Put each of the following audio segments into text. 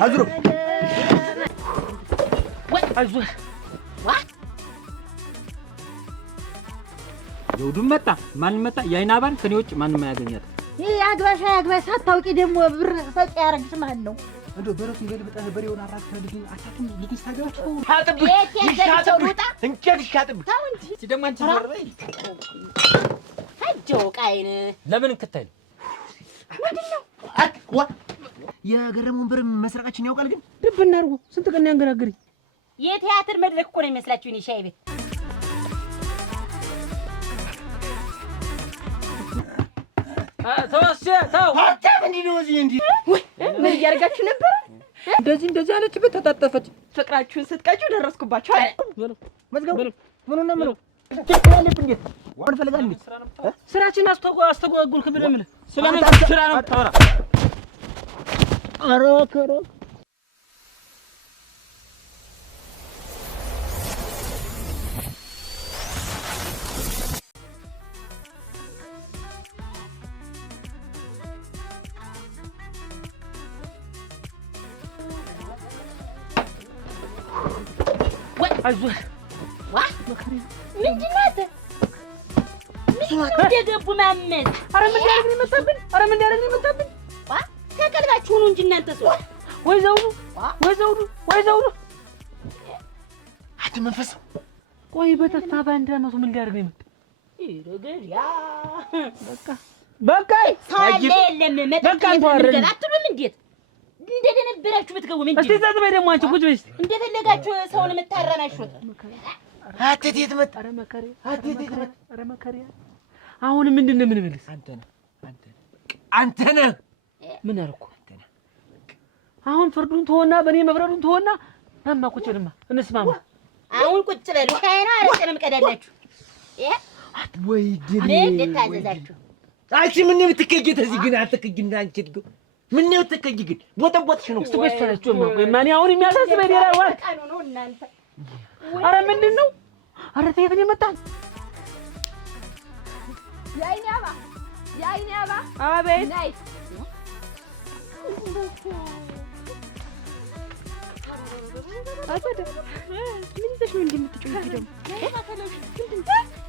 አዝሮ አይዞህ ዘውዱም መጣ ማንም መጣ ያይናባን ከኔ ውጭ ማንም አያገኛት። ይሄ አግባሽ አግባሽ ሳታውቂ ደግሞ ብር ሰጪ ያረግሽ ማን ነው? እንደው በረቱ ይበልብጣህ በሬውን አራክተ ልጅ አታውቂም ልጅ ታገባች ነው ታጥብ ይሻጥብ እንጨት ይሻጥብ ታው እንጂ ሲደማ አንቺ ዘርበይ አጆ ቃይን ለምን እንክታይ ምንድነው ዋ የገረሙን ብር መስረቃችን ያውቃል ግን ድብ እናርጉ ስንት ቀን ያንገራግሪ የቲያትር መድረክ እኮ ነው የሚመስላችሁ እኔ ሻይ ቤት ተው አታም እንዴ ነው እዚህ እንዴ ወይ ምን ያርጋችሁ ነበር እንደዚህ አለችበት ተጣጣፈች ፍቅራችሁን ስትቀጩ ደረስኩባችሁ አይደል መዝገቡ ምኑን ነው ምኑ ትክክላለች እንዴ ወን ፈልጋል እንዴ ስራችን አስተጓጉልክ ብለምለ ስለምን ስራ ነው ታወራ አሮከሮ አይዞህ ዋ ምንድነው ምን እንደገቡ ማመን አረ ምን ያደርግኝ መጣብን አረ ምን ያደርግኝ መጣብን ዋ ተቀልባችሁ ነው እንጂ እናንተ ሰው ወይ ዘውዱ አትመንፈስ ቆይ በተስፋ ባንድ አመቱ ምን ሊያደርገኝ መጣ ይረገድ ያ በቃ ሳለ የለም መጣ ምን አትሉም እንዴት እንደደነበራችሁ ብትገቡ ምን እስቲ ዘጥበይ ደግሞ አንቺ ቁጭ በይ እስቲ እንደፈለጋችሁ ሰውን የምታረናሹት አትቴት መጣ አረ መከሪ አትቴት መጣ አረ መከሪ አሁን ምንድነው ምን ብልስ አንተ ነህ ምን አልኩ አሁን ፍርዱን ተወና በኔ መብረዱን ተወና ማማ ቁጭልማ እንስማማ አሁን ቁጭ በሉ ሻይና አረቀንም ቀዳላችሁ ወይ ድል ለታዘዛችሁ አንቺ ምን የምትከጂት እዚህ ግን አትከጂና አንቺ ድጎ ምን ነው ተከጂ ግን ቦታቦትሽ ነው ስትቆስፈለችው ማን አሁን የሚያሳስበኝ ሌላ ዋል ነው እናንተ አረ ምንድነው አረ ተይፈኝ መጣ ያይኔባ አቤት ናይ አሰደ ምን ይዘሽ ነው እንደምትጮህ ደግሞ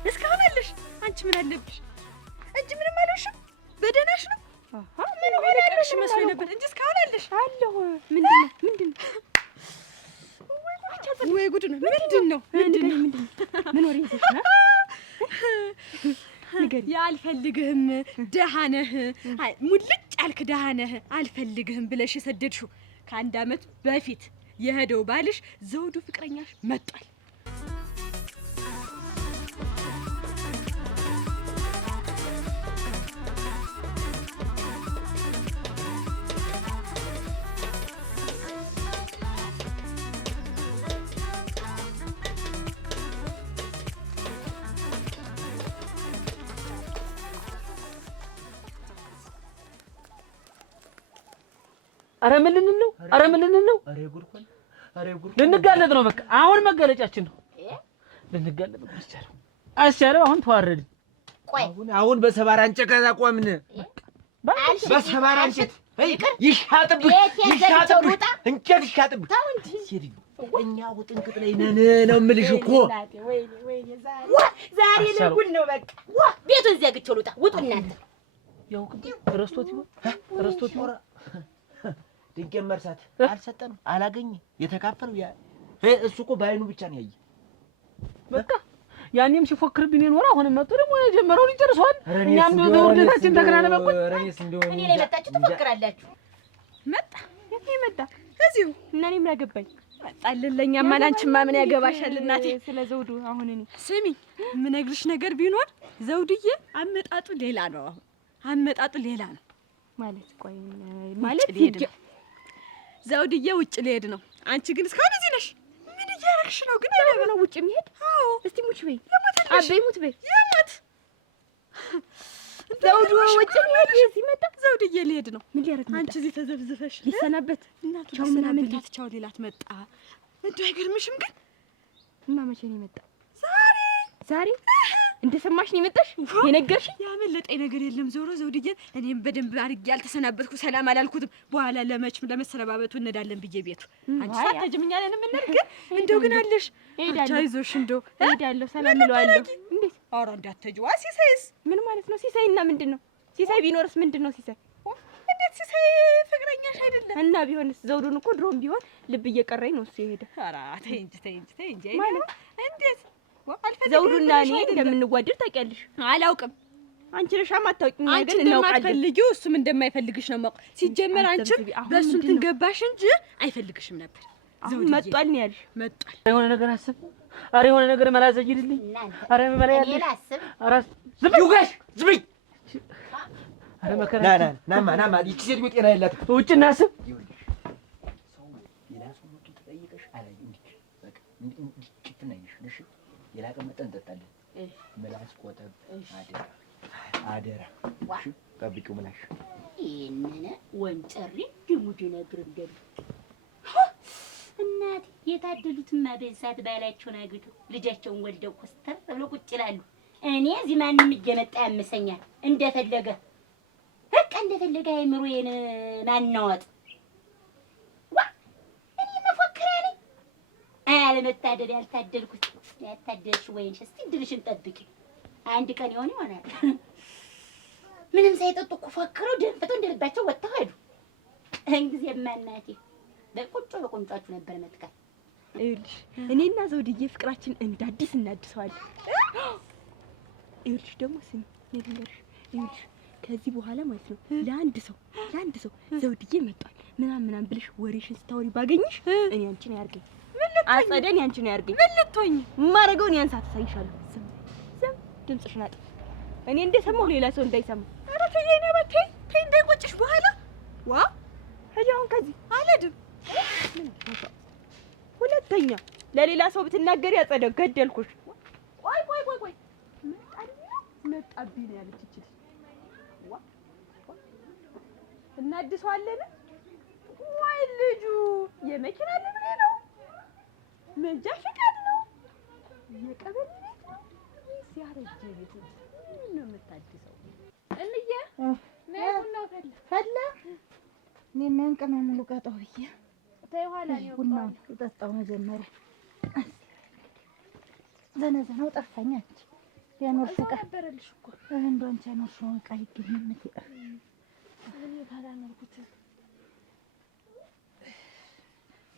እስካሁን አለሽ አንቺ ምን አለብሽ እንጂ ምንም አልሆንሽም በደህናሽ ነው ምን ሆነሽ መስሎኝ ነበር እንጂ እስካሁን አለሽ አለሁ ምንድነው ወይ ጉድ ነው ምንድነው ምን ወሬ ይዘሽ ነው ንገሪ ያልፈልግህም ደሃ ነህ ሙልጭ አልክ ደሃ ነህ አልፈልግህም ብለሽ የሰደድሽው ከአንድ አመት በፊት የሄደው ባልሽ ዘውዱ ፍቅረኛሽ መጣል አረ ምን ልንል ነው አረ ጉድ ልንጋለጥ ነው በቃ አሁን መገለጫችን ነው ልንጋለጥ ነው አስቻለው አሁን ተዋረድን ቆይ አሁን በሰባራ እንጨት ቆምን በሰባራ እንጨት ይሻጥብ እንጨት ይሻጥብ ታው እንጂ ሲሪዩ እኛ ውጥንቅጥ ላይ ነን ነው የምልሽ እኮ ዛሬ ለጉድ ነው በቃ ቤቱን ዘግቼው ልውጣ ውጡ እናንተ ያው ረስቶት ይሆን ድንቄም መርሳት አልሰጠንም አላገኘ የተካፈለው ያ እሱ እኮ ባይኑ ብቻ ነው ያየ በቃ ያኔም ሲፎክርብኝ ነው አሁንም መጥቶ ደግሞ የጀመረው ሊጨርሰዋል እኛም ወርደታችን ተከናነ በቁ እኔ ላይ መጣችሁ ትፎክራላችሁ መጣ እዚሁ እና እኔ ምን አገባኝ መጣልልኛ ማናንቺማ ምን ያገባሻል እናቴ ስለ ዘውዱ አሁን እኔ ስሚ ምን ነግርሽ ነገር ቢኖር ዘውዱዬ አመጣጡ ሌላ ነው አመጣጡ ሌላ ነው ማለት ቆይ ማለት ዘውድዬ ውጭ ሊሄድ ነው አንቺ ግን እስካሁን እዚህ ነሽ ምን እያረግሽ ነው ግን ነው ውጭ የሚሄድ አዎ እስቲ ሙች በይ አበይ ሙት በይ ያማት ዘውዱ ውጭ ሊሄድ ሲመጣ ዘውድዬ ሊሄድ ነው ምን ሊያረግ መጣ አንቺ እዚህ ተዘብዝፈሽ ሊሰናበት እናቱ ቻው ምናምን ቻው ሌላት መጣ እንደው አይገርምሽም ግን እና መቼ ነው የመጣ ዛሬ እንደሰማሽ ነው የመጣሽ የነገርሽኝ? ያመለጠኝ ነገር የለም። ዞሮ ዘውድዬን እኔም በደንብ አድርጌ ያልተሰናበትኩ ሰላም አላልኩትም። በኋላ ለመሰነባበቱ እንሄዳለን ብዬ ቤቱ አንቺ ሳትሄጂም እኛ ነን የምንሄድ። ግን እንደው ግን አለሽ አይዞሽ፣ እንደው እሄዳለሁ፣ ሰላም እለዋለሁ። እንዴት? ኧረ እንዳትሄጂዋ። ሲሳይስ ምን ማለት ነው? ሲሳይና ምንድን ነው? ሲሳይ ቢኖርስ ምንድን ነው ሲሳይ? እንዴት ሲሳይ ፍቅረኛሽ አይደለም? እና ቢሆንስ? ዘውዱን እኮ ድሮም ቢሆን ልብ እየቀረኝ ነው እሱ የሄደ። ኧረ ተይ እንጂ ማለት እንዴት ዘውዱና እኔ እንደምንዋደድ ታውቂያለሽ? አላውቅም። አንቺ ነሽ የማታውቂው ነገር እናውቃለን። እንደማትፈልጊው እሱም እንደማይፈልግሽ ነው የማውቀው። ሲጀመር አንቺም በእሱ እንትን ገባሽ እንጂ አይፈልግሽም ነበር። አሁን መጧል ነው ያልሽ? መጧል። የሆነ ነገር አስብ። ኧረ የሆነ ነገር መላዘጅልኝ። ኧረ መላ ያለሽ ኧረ ዝም ይውጋሽ ዝም። ኧረ መከራ ናማ ይቺ ሴት ጤና የላትም። ውጭ እናስብ። ሰው ሌላ ሰው መጥቶ ተጠይቀሽ አላይ እንዴ የላቀ መጠን እንጠጣለን። ምላስ ቆጠብ አደራ። እሺ ጠብቂው ምላሽ። ይሄንን ወንጨሪ ድሙድ ነገር እንደሉ እናት የታደሉትማ በዛት ባላቸውን አግዱ ልጃቸውን ወልደው ኮስተር ብለው ቁጭ ይላሉ። እኔ እዚህ ማንም እየመጣ ያመሰኛል እንደፈለገ በቃ እንደፈለገ አይምሮዬን ማናወጥ እኔ መፎከሪያ ነኝ። አለመታደል ያልታደልኩት ያታደልሽ ወይንሽ እስቲ ድርሽን ጠብቂ። አንድ ቀን ይሆናል። ምንም ሳይጠጡ እኮ ፎክረው ደንፍተው እንደልባቸው ወጥተው ሄዱ። እንግዲህማ እናቴ በቁንጫችሁ ነበር መትከል። ይኸውልሽ እኔና ዘውድዬ ፍቅራችን እንደ አዲስ እናድሰዋለን። ይኸውልሽ ደግሞ ስሚ ልንገርሽ፣ ይኸውልሽ ከዚህ በኋላ ማለት ነው ለአንድ ሰው ዘውድዬ መጣል ምናምን ብለሽ ወሬሽን ስታወሪ ባገኝሽ እኔ አንቺን ያርገኝ አጸደን ያንቺን ያርገኝ። ምን ልትሆኚ? ማረገውን ያንሳ ተሳይሻለሁ። ዝም ድምፅሽን አጥፍ። እኔ እንደሰማሁ ሌላ ሰው እንዳይሰማ። ኧረ ተይ የኔ በት ተይ እንዳይቆጭሽ በኋላ ዋ ሄዳውን ከዚህ አልሄድም። ሁለተኛ ለሌላ ሰው ብትናገሪ አጸደው ገደልኩሽ። ቆይ መጣብኝ ነው ያለች እቺ ዋ እናድሰዋለን። ወይ ልጁ የመኪና ልብሬ ነው መንጃ ፈቃድ ነው የቀበሌ ቤት ነው ሲያረጀ ቤት ነው የምታድሰው። እንዬ ነው ፈላ እኔ ማንቀና ሙሉ ቀጣው ብዬ ተይኋላ ነው ቡናውን ጠጣው መጀመሪያ ዘነዘነው ጠፋኝ። አንቺ ያኖርሽው ዕቃ ነበረልሽ እኮ እንደው አንቺ ያኖርሽው ዕቃ ይገኝም ምን ባላኖርኩት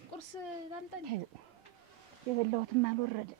ቁርስ ላምጣኝ። የበላሁትም አልወረደ።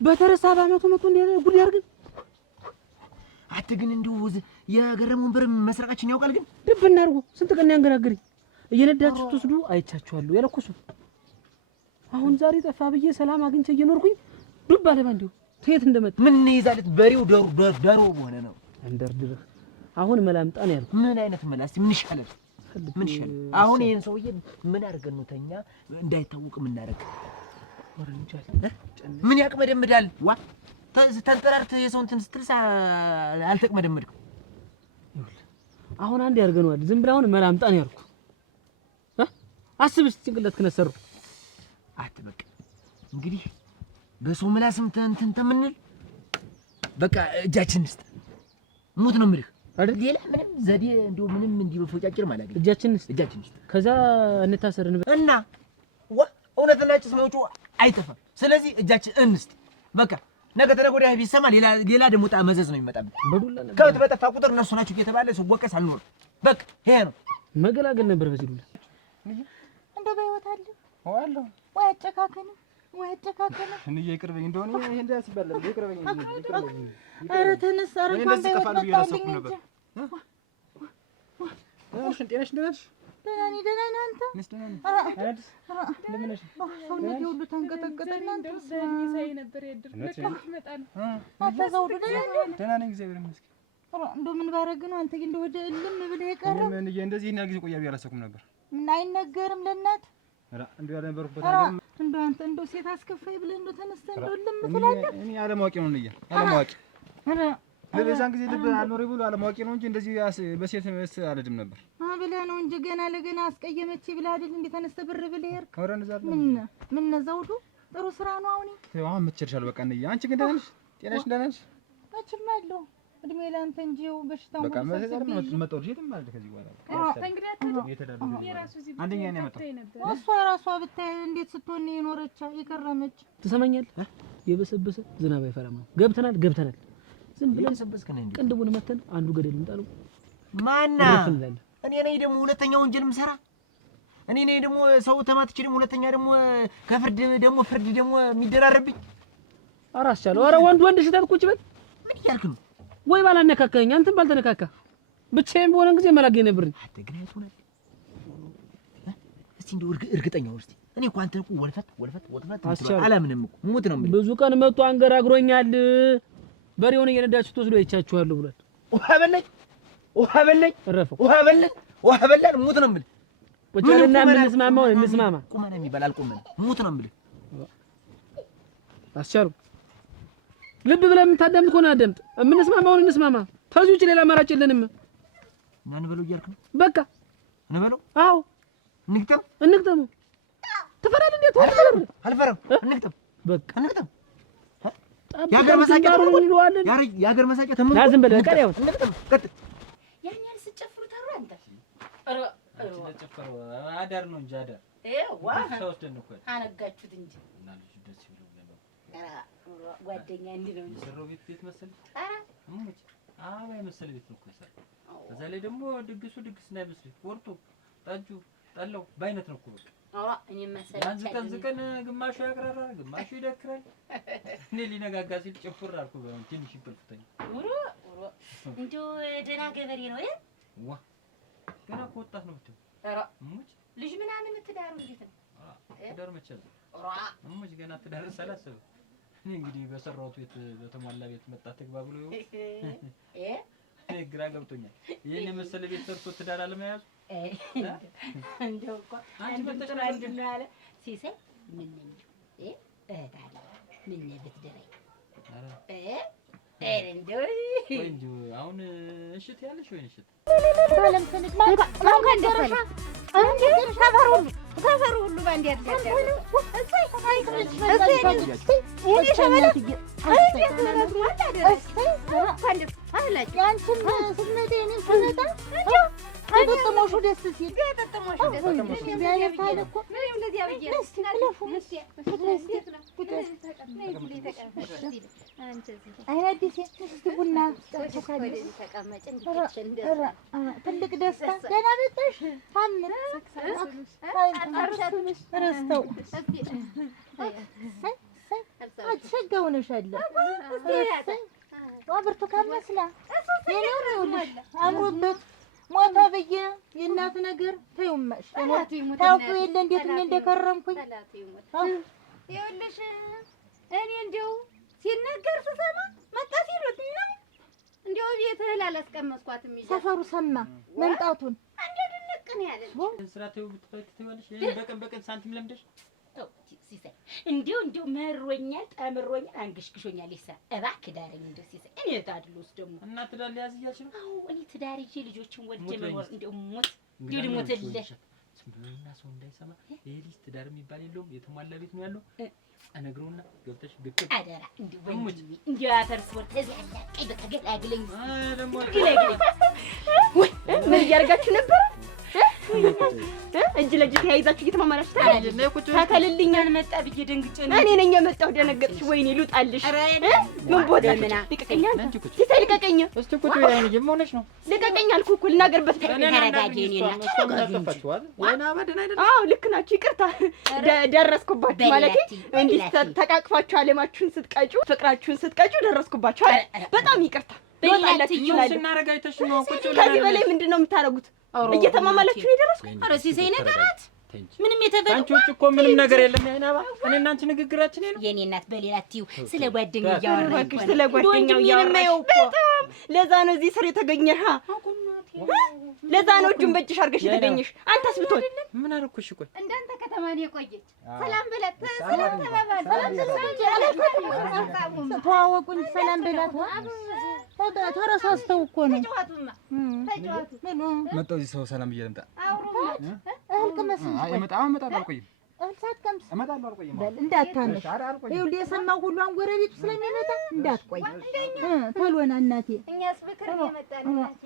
በተረሳ ባመቱ መቶ እንደ ጉድ ያርግን። አት ግን እንደው የገረመውን ብር መስረቃችን ያውቃል። ግን ድብ እናርጉ። ስንት ቀን ያንገራግሪ እየነዳችሁ ትወስዱ አይቻችኋለሁ ያለኩሱ። አሁን ዛሬ ጠፋ ብዬ ሰላም አግኝቼ እየኖርኩኝ ዱብ አለ ባንዲው ተየት እንደመጣ ምን ይዛለት በሬው ዳሮ ሆነ ነው እንደርድበህ አሁን መላምጣን ያልኩ። ምን አይነት መላስ ምን ይሻላል? ምን ይሻላል? አሁን ይሄን ሰውዬ ምን አድርገን ነው ተኛ እንዳይታወቅ ምን እናደርግ? ወረንጃል ምን ያቅመደምዳል? ዋ ተንጠራርተ የሰው እንትን ስትልሳ አልተቅመደምድኩም። ይኸውልህ አሁን አንድ ያርገነዋል። ዝም ብለህ አሁን መላምጣን ያልኩ። አስብስ ጭንቅላት ከነሰሩ አትበቃ እንግዲህ በሰው ምላስም እንትን ተምንል በቃ እጃችን ውስጥ ሞት ነው የምልህ። አይደል? ሌላ ምንም ዘዴ እንደው ምንም እንዲሁ ፎጫጭር ማለት ነው። እጃችን ከዛ እንታሰርን እና እውነትና ጭስ መውጫ አይጠፋም። ስለዚህ እጃችን እንስጥ በቃ። ነገ ተነገ ወዲያ ቢሰማ ሌላ ደግሞ መዘዝ ነው የሚመጣብን። ከብት በጠፋ ቁጥር እነሱ ናቸው እየተባለ ሲወቀስ አልኖርም። በቃ ይሄ ነው መገላገል ነበር። በዚህ ዱላ እንደው በህይወት አለ አለሁ ወይ አጨካከነ እኔ ይቅርበኝ እንደሆነ ይሄ እንዳስ ይባላል ይቅርበኝ። ኧረ ተነስ፣ ኧረ እንደዚህ ከፋሉ እያሰብኩ ነበር። ጤናሽ ደህና ነሽ? ደህና ነኝ። አንተ? ደህና ነኝ። እንደምን ነሽ? ሰውነቴ ሁሉ ተንቀጠቀጠ። እናንተ ሳይ ነበር ያድር ለካ ይመጣል። አንተ ዘውዱ ደህና ነኝ እግዚአብሔር ይመስገን። እንደው ምን ባረግ ነው አንተ ግን ወደ እልም ብለህ የቀረው? ምን እንደዚህ እና ጊዜ ቆያቢ አላሰብኩም ነበር። ምን አይነገርም ለእናት እንደው ያለነበርኩበት ነገር እንደው አንተ እንደው ሴት አስከፋይ ብለህ እንደው ተነስተህ እንደው እልም ትላለህ። እኔ አለማወቂ ነው እንዴ? አለማወቂ ለበዛን ጊዜ ልብ አልኖር ብሎ አለማወቂ ነው እንጂ እንደዚህ በሴት መስ አልድም ነበር። ብለህ ነው እንጂ ገና ለገና አስቀየመች ብለህ አይደል እንዴ ተነስተህ ብር ብለህ ሄድክ? ኧረ እንደዛ ምን ዘውዱ ጥሩ ስራ ነው። አሁን ምትችልሻል በቃ እንዴ። አንቺ ግን ደህና ነሽ? ጤናሽ ደህና ነሽ? መቼም አለው እድሜ ላንተ እንጂ በሽታው በቃ መጣው ልጅ የትም ማለት ከዚህ በኋላ አንደኛ ነው የመጣው። እሷ ራሷ ብታይ እንዴት ስትሆን የኖረች የከረመች። ትሰማኛለህ? የበሰበሰ ዝናብ አይፈራም ነው። ገብተናል ዝም ብለን ሰበስከነ እንዴ ቅንድቡን መተን አንዱ ገደል እንጣለው። ማና እኔ ነኝ ደግሞ ሁለተኛ ወንጀል ምሰራ እኔ ነኝ ደግሞ ሰው ተማትቼ ደግሞ ሁለተኛ ደግሞ ከፍርድ ደግሞ ፍርድ ደግሞ የሚደራረብኝ። አራስቻለሁ። ኧረ ወንድ ሽታት ቁጭ በል። ምን እያልክ ነው? ወይ ባላነካከኝ አንተም ባልተነካካ ብቻዬን በሆነ ጊዜ መላክ ነበር። አትግናት ሆነ እስቲ እንደው እርግጠኛው እስቲ እኔ እኮ አንተ እኮ ወልፈት አላምንም እኮ ሙት ነው። ብዙ ቀን መጥቶ አንገራግሮኛል። በሬውን እየነዳችሁ ትወስዶ አይቻችኋለሁ ብሏል። ውሃ በለኝ እረፈው። ውሃ በላን ሙት ነው የምልህ። ወጫልና እንስማማው እንስማማ። ቁመና የሚባል አልቆመን ሙት ነው የምልህ። አስቻሉ ልብ ብለህ የምታዳምጥ ከሆነ አዳምጥ። የምንስማማውን እንስማማ። ከዚህ ውጭ ሌላ አማራጭ የለንም። ማን በለው እያልክ ነው? በቃ እንበለው። አዎ እንግጠም። ትፈራለህ? እንዴት ወርደር አልፈራም። እንግጠም በቃ እንግጠም። ያገር መሳቂያ ተምሩልዋለን። ያገር መሳቂያ ተምሩ። ዝም በል በቃ ያው እንግጠም። ቀጥ ያን ያህል ስጨፍሩ ታሩ አንተ ጨፈሩ አዳር ነው እንጂ አዳር ሰው ወስደን እኮ አነጋችሁት እንጂ እና ልጅ ደስ ይለው ነበር። ጓደኛ እንዲህ ነው እንጂ ሰራው ቤት መሰል እሙች አባይ መሰል ቤት ነው እኮ የሰራው። በዛ ላይ ደግሞ ድግሱ ድግስ ነው አይመስልም። ወርቱ ጠጁ ጠላው በአይነት ነው እኮ በቃ እኔ መሰለኝ ዝቀን ግማሹ ያቅራራል፣ ግማሹ ይደክራል። እኔ ሊነጋጋ ሲል ጭፍር አልኩ። ትንሽ ይበልፍተኝ እንደው ደህና ገበሬ ነው ዋ ገና እኮ ወጣት ነው ብትው እሙች ልጅ ምናምን ትዳሩ እንዴት ነው? ትዳር መቼ ነው እሙች ገና ትዳር ሳላስብ እኔ እንግዲህ በሰራሁት ቤት በተሟላ ቤት መጣ ተግባ ብሎ ግራ ገብቶኛል። ይሄን የመሰለ ቤት ሰርቶ ትዳር አለመያዙ እንደው እኮ አንድ ነው ያለ ሲሳይ ምን ነው እህት አለ ምን ብትደረይ እንደው አሁን እሽት ያለሽ ወይ እሽት ሰፈሩ ሁሉ ባንድ ያደርጋል። ገጠመሹ ደስ ሲል ቡና ትልቅ ደስታ ገና መጣሽ ረስተው ሸጋ ሆነሻል። ብርቱካን መስላ አምሮበት ሞታ ብዬ የእናት ነገር ተይውማሽ ታውቁ የለ እንዴት እኔ እንደከረምኩኝ። ይኸውልሽ እኔ እንደው ሲነገር ስሰማ መጣ ሲሉት ነው እንደው ቤት እህል አላስቀመስኳትም። ሰፈሩ ሰማ መምጣቱን አንዴ ድንቅ ነው ያለኝ። ስራ ተይው ብትፈክተዋለሽ በቀን ሳንቲም ለምደሽ ሲሳይ እንደው መሮኛል፣ ጠምሮኛል፣ አንገሽግሾኛል። ይሳ እባክህ ዳረኝ እንደው ሲሳይ እኔ ታድሎስ ደግሞ እና ትዳር ሊያዝ እያልሽ ነው? አዎ እኔ ትዳር ይዤ ልጆችን ወልጄ መኖር እንደው ሞት እንዴ ሞትልህ እና ሰው እንዳይሰማ ይሄ ልጅ ትዳር የሚባል የለውም የተሟላ ቤት ነው ያለው። እነግረውና ገብተሽ ብቅ አደራ እንዲሁ አፈርስ ወር ተዚህ አላቀይ በተገላግለኝ ደግሞ ምን እያደረጋችሁ ነበር? እጅ ለእጅ ተያይዛችሁ እየተማማላችሁ ታከልልኛል። መጣ ብዬ ደንግጬ ነው። እኔ ነኝ የመጣሁ። ደነገጥሽ? ወይኔ ልውጣልሽ። ምን ቦታ ልቀቀኝ! ሲሳይ ልቀቀኝ! እስቲ ቁጭ በይ። አይኔ ጀመውነሽ ነው። ልቀቀኝ አልኩህ እኮ ልናገርበት። ተረጋጊ። እኔና ወይና ባደን አይደል? አዎ ልክ ናችሁ። ይቅርታ ደረስኩባችሁ ማለት እንዲህ ተቃቅፋችሁ አለማችሁን ስትቀጩ ፍቅራችሁን ስትቀጩ ደረስኩባችሁ። በጣም ይቅርታ። ልወጣላችሁ ይችላል። ስናረጋይተሽ ነው ቁጭ ብለን ከዚህ በላይ ምንድነው የምታረጉት? እየተማማላችሁ ነው የደረስኩት። ኧረ ሲሳይ ነገራት ምንም የተፈጠረ አንቺ ውጭ እኮ ምንም ነገር የለም። ያይናባ እኔና አንቺ ንግግራችን ነው። የኔ እናት በሌላ ትዩ ስለ ጓደኛው እያወራኝ እኮ ስለ ጓደኛው እያወራኝ በጣም ለዛ ነው እዚህ ስር የተገኘሽ። ለዛ ነው እጁን በእጅሽ አድርገሽ የተገኘሽ። አንተስ ብትሆን ምን አደረኩሽ? ቆይ እንዳንተ ከተማ ነው የቆየች። ሰላም በላት፣ ሰላም ተባባል፣ ሰላም ተዋወቁኝ፣ ሰላም በላት። ተረሳስተው እኮ ነው። ተጫዋቱ መጣሁ እዚህ ሰው ሰላም ብዬ ልምጣ። እህል ቅመስ። እመጣለሁ፣ አልቆይም። እህል ሳትቀምስ እመጣለሁ፣ አልቆይም። በል እንዳታመሽ። ይኸውልህ የሰማው ሁሉ አሁን ጎረቤቱ ስለሚመጣ እንዳትቆይ። ቶሎ ና እናቴ። እኛስ ፍቅር ነው የመጣን እናቴ።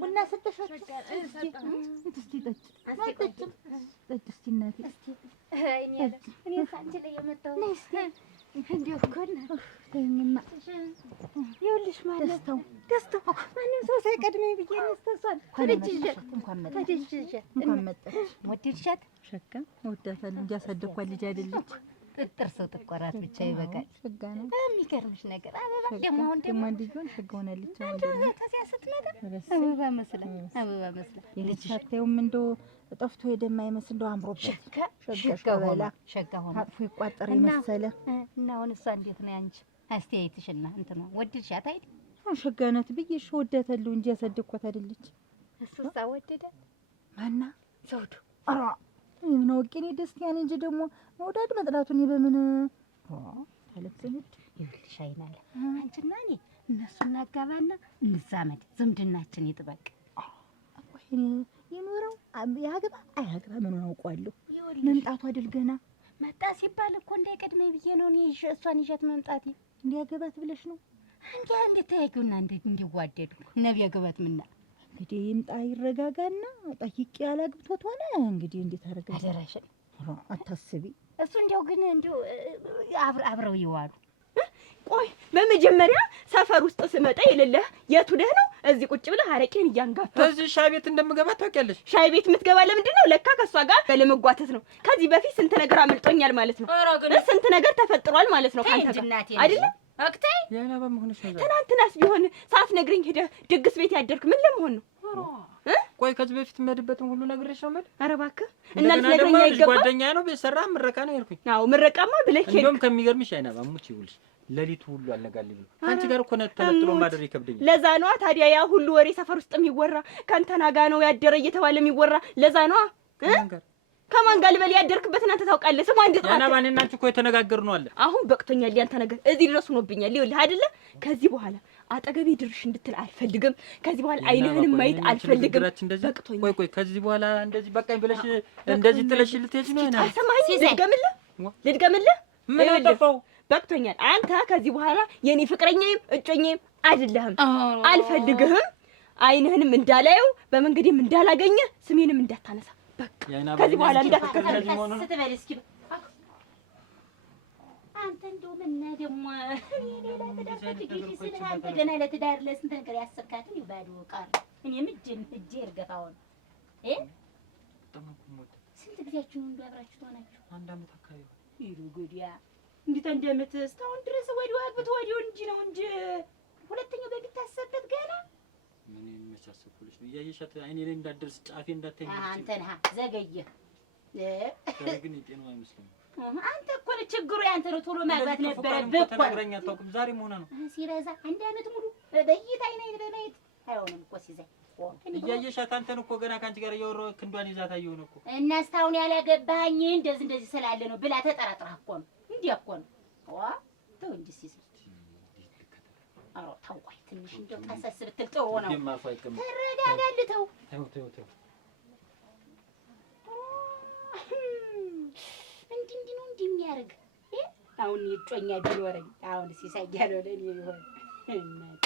ቡና ሰጠሻችሁ? እስቲ ጠጭ፣ አልጠጭም። ጠጭ እስቲ እናቴ። እኔ ሳንቺ ላይ የመጣው እንዲሁ እኮ ነው። ተይኝማ። ይኸውልሽ ማለት ደስታው ማንም ሰው ሳይቀድመኝ ብዬሽ ነው። እስተሷል ተደጅጀት እንኳን መጣች። ወደድሻት? ሸጋ ወዳታለሁ እንጂ ያሳደኳት ልጅ አይደለች። ጥጥር ሰው ጥቆራት ብቻ ይበቃል። ሸጋ ነው። የሚገርምሽ ነገር አበባ ደግሞ አሁን ደግሞ ልጇን ሸጋ ሆናለች። ተዚያ ስትመጣ አበባ መስላ ልጅ ሳታየውም እንደው ጠፍቶ የማይመስል እንደው አምሮበት ሸጋ ሆነ አጥፎ ይቋጠር የመሰለ እና አሁን እሷ እንዴት ነው ያንቺ አስተያየትሽና እንትኗ? ወደድሻት አይደል? ሸጋ ናት ብዬሽ ወዳታለሁ እንጂ ያሳደኳት አይደለች። እሱስ ወደደ ማና ዘውዱ? ኧረ ምን አውቄ እኔ ደስታዬን እንጂ ደግሞ መውደድ መጥላቱን በምን ታለብሰኝት? ይኸውልሽ አይናለ አንቺና እኔ እነሱ እናጋባና እንዛመድ፣ ዝምድናችን ይጥበቅ። እኔ የኖረው ያግባ አያግባ ምኑን አውቀዋለሁ? መምጣቱ አይደል ገና መጣ ሲባል እኮ እንዳይቀድመኝ ብዬ ነው እኔ እሷን ይዣት መምጣቴ። እንዲያገባት ብለሽ ነው? እንዴት ተያዩና እንዲዋደዱ ነብ ያገባት ምና እንግዲህ ይምጣ ይረጋጋና ጠይቄ ያላግብቶት ሆነ እንግዲህ እንዴት አደረገ? አደራሽን አታስቢ። እሱ እንዲያው ግን እንዲያው አብረው ይዋሉ። ቆይ በመጀመሪያ ሰፈር ውስጥ ስመጣ የሌለህ የቱ ደህ ነው? እዚህ ቁጭ ብለህ አረቄን እያንጋፋ እዚህ ሻይ ቤት እንደምገባ ታውቂያለሽ? ሻይ ቤት የምትገባ ለምንድን ነው? ለካ ከሷ ጋር ለመጓተት ነው። ከዚህ በፊት ስንት ነገር አመልጦኛል ማለት ነው። ስንት ነገር ተፈጥሯል ማለት ነው ካንተ ጋር አይደል? አክታይ ያናባ መሆንሽ ነው። ትናንትናስ ቢሆን ሰዓት ነግረኝ ሄደህ ድግስ ቤት ያደርክ ምን ለመሆን ነው? ቆይ ከዚህ በፊት የምሄድበትን ሁሉ ነግሬሽ ነው ማለት? ኧረ እባክህ እና ልትነግረኝ አይገባም። ጓደኛ ነው በሰራ ምረቃ ነው ያልኩኝ። አዎ ምረቃማ ብለህ ሄድክ። እንደውም ከሚገርምሽ አይናባ ሙች ይውልሽ ለሊቱ ሁሉ አልነጋልኝ ብሎ አንቺ ጋር እኮ ነው ተነጥሎ ማደር ይከብደኛል። ለዛ ነዋ ታዲያ ያ ሁሉ ወሬ ሰፈር ውስጥ የሚወራ ከእንተና ጋር ነው ያደረ እየተባለ የሚወራ ለዛ ነዋ። ከማን ጋር ልበል ያደርክበትን አንተ ታውቃለህ። ስሙ አንድ ጥራት ያናባ እኔና አንቺ እኮ የተነጋገርነው አለ። አሁን በቅቶኛል ያንተ ነገር እዚህ ድረስ ሆኖብኛል። ይኸውልህ አይደለ ከዚህ በኋላ አጠገቤ ድርሽ እንድትል አልፈልግም። ከዚህ በኋላ አይንህንም ማየት አልፈልግም። በቅቶኛል። ቆይ ከዚህ በኋላ እንደዚህ በቃኝ ብለሽ እንደዚህ ጥለሽ ልትሄጂ ነው? ያናባ ሰማኝ። ልድገምልህ ምን አጠፋው? በቅቶኛል። አንተ ከዚህ በኋላ የኔ ፍቅረኛዬም እጮኛዬም አይደለህም። አልፈልግህም። አይንህንም እንዳላየው በመንገዴም እንዳላገኘ ስሜንም እንዳታነሳ። በቃ ከዚህ በኋላ እንዳትከተል ስትበል እስኪ አንተ እንደው ምን ደግሞ ሌላ ተዳፈት ጊዜ ስለ አንተ ገና ለትዳር ለስንት ነገር ያሰብካትን ይባዱ ቃል እኔም እጄ እርገፋውን ስንት ጊዜያችሁ ነው አብራችሁ ሆናችሁ? አንድ አመት አካባቢ ይሩ ጉዲያ እንዴት እንደምት እስካሁን ድረስ ወዲው አግብቶ ወዲው እንጂ ነው እንጂ ሁለተኛው በፊት ታሰበት ገና ምን መቻሰኩልሽ ነው ያየሻት አይኔ ላይ እንዳደርስ ጫፌ እንዳታኝ አንተ ነህ ዘገየ ግን የጤናው አይመስልም። አንተ እኮ ነው ችግሩ ያንተ ነው። ቶሎ ማግባት ነበረብህ እኮ ተናግረኛ አታውቅም። ዛሬ መሆና ነው ሲበዛ አንድ አመት ሙሉ በይታ አይኔ በማየት አይሆንም እኮ ሲዘይ እያየሻት አንተን እኮ ገና ካንቺ ጋር እያወራሁ ክንዷን ይዛት አየሁን እኮ እና እስካሁን ያላገባኝ እንደዚህ ስላለ ነው ብላ ተጠራጥራ እኮ ነው እንዴ እኮ ነው ተው እንጂ ሲል አሮ ታውቋይ ትንሽ እንደው ቀሰስ ብትል ጥሩ ነው። ተረጋጋልህ። ተው እንዲህ ነው የሚያደርግ። አሁን የጮኛ ቢኖረኝ አሁን ሲሳይ ያለው ለኔ ይሆን እናቴ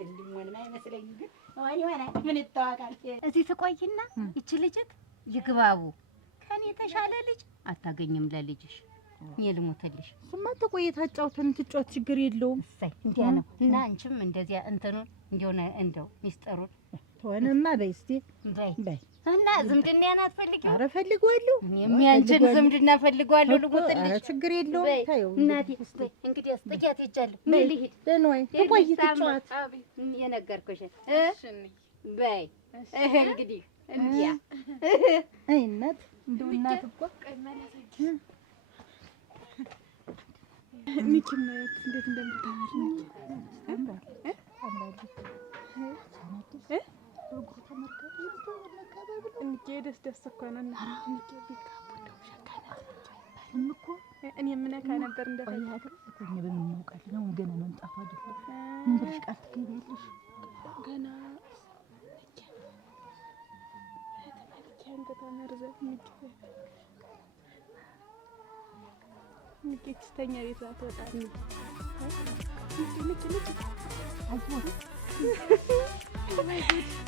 እንዲሞን አይመስለኝ ግን ይሆናል። ምን ይታወቃል? እዚህ ትቆይና ይቺ ልጅት ይግባቡ። ከኔ የተሻለ ልጅ አታገኝም ለልጅሽ። የልሞተልሽ ስማ ተቆየት አጫውተን ትጫወት ችግር የለውም። እሰይ እንዲያ ነው እና አንቺም እንደዚያ እንትኑን እንደው ሚስጥሩን ተወነማ በይ እስቲ በይ እና ዝምድናዬን አትፈልጊው? ኧረ ፈልጓለሁ። የሚያንቺን ዝምድና ፈልጓለሁ ልሞተልሽ። ኧረ ችግር የለውም። ታየው እናቴ እንግዲህ አስጥቂያት ሄጃለሁ። ምን ልሂድ ደህናይ ተቆይ ትጫወት የነገርኩሽ በይ እንግዲህ እንዲያ አይ እናት እንደው እናት እኮ ሚኪም እንዴት እንደምታምር ደስ እኮ ነው። እኔ የምነካ ነበር እንደፈለገ እኛ በምናውቃለን። አሁን ገና መምጣቱ አይደለም። ምን ብለሽ ቃል ትገቢያለሽ? ገና ሚኪስተኛ ቤት አትወጣም።